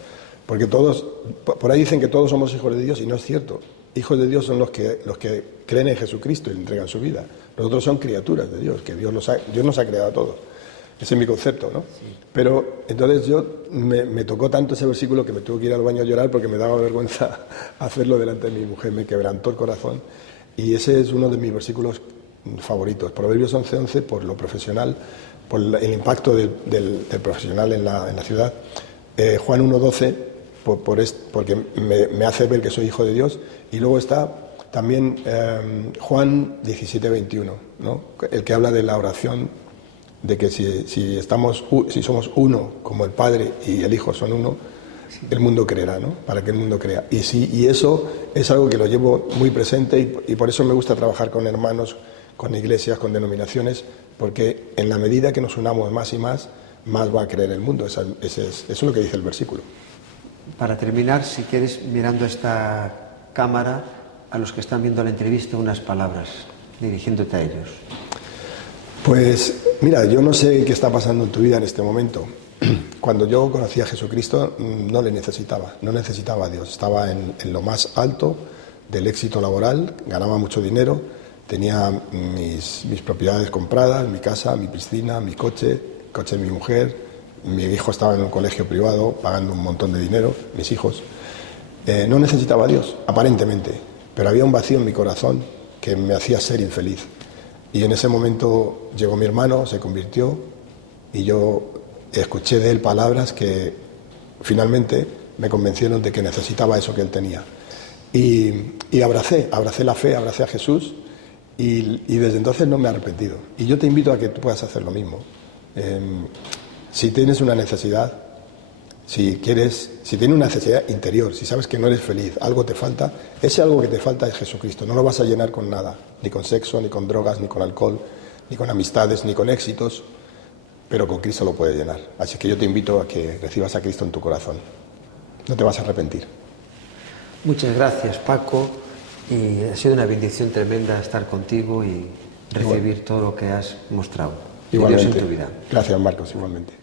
Porque todos, por ahí dicen que todos somos hijos de Dios y no es cierto. Hijos de Dios son los que creen en Jesucristo y le entregan su vida. Los otros son criaturas de Dios, que Dios nos ha creado a todos. Ese es mi concepto, ¿no? Sí. Pero entonces me tocó tanto ese versículo que me tuve que ir al baño a llorar porque me daba vergüenza hacerlo delante de mi mujer, me quebrantó el corazón. Y ese es uno de mis versículos favoritos. Proverbios 11:11, por lo profesional, por el impacto del profesional en la ciudad. Juan 1:12, porque me hace ver que soy hijo de Dios. Y luego está también Juan 17:21, ¿no? El que habla de la oración, de que si somos uno, como el Padre y el Hijo son uno, el mundo creerá, ¿no? Para que el mundo crea. Y eso es algo que lo llevo muy presente y por eso me gusta trabajar con hermanos, con iglesias, con denominaciones, porque en la medida que nos unamos más y más va a creer el mundo. Eso es lo que dice el versículo. Para terminar, si quieres, mirando esta cámara, a los que están viendo la entrevista, unas palabras, dirigiéndote a ellos. Pues mira, yo no sé qué está pasando en tu vida en este momento. Cuando yo conocí a Jesucristo no necesitaba a Dios. Estaba en lo más alto del éxito laboral, ganaba mucho dinero, tenía mis propiedades compradas, mi casa, mi piscina, mi coche, el coche de mi mujer, mi hijo estaba en un colegio privado pagando un montón de dinero, mis hijos. No necesitaba a Dios, aparentemente, pero había un vacío en mi corazón que me hacía ser infeliz. Y en ese momento llegó mi hermano, se convirtió y yo escuché de él palabras que finalmente me convencieron de que necesitaba eso que él tenía. Y abracé la fe, abracé a Jesús y desde entonces no me he arrepentido. Y yo te invito a que tú puedas hacer lo mismo. Si tienes una necesidad, si tienes una necesidad interior, si sabes que no eres feliz, algo te falta, ese algo que te falta es Jesucristo. No lo vas a llenar con nada, ni con sexo, ni con drogas, ni con alcohol, ni con amistades, ni con éxitos, pero con Cristo lo puedes llenar. Así que yo te invito a que recibas a Cristo en tu corazón. No te vas a arrepentir. Muchas gracias, Paco, y ha sido una bendición tremenda estar contigo y recibir todo lo que has mostrado. Igualmente. Dios en tu vida. Gracias, Marcos, igualmente.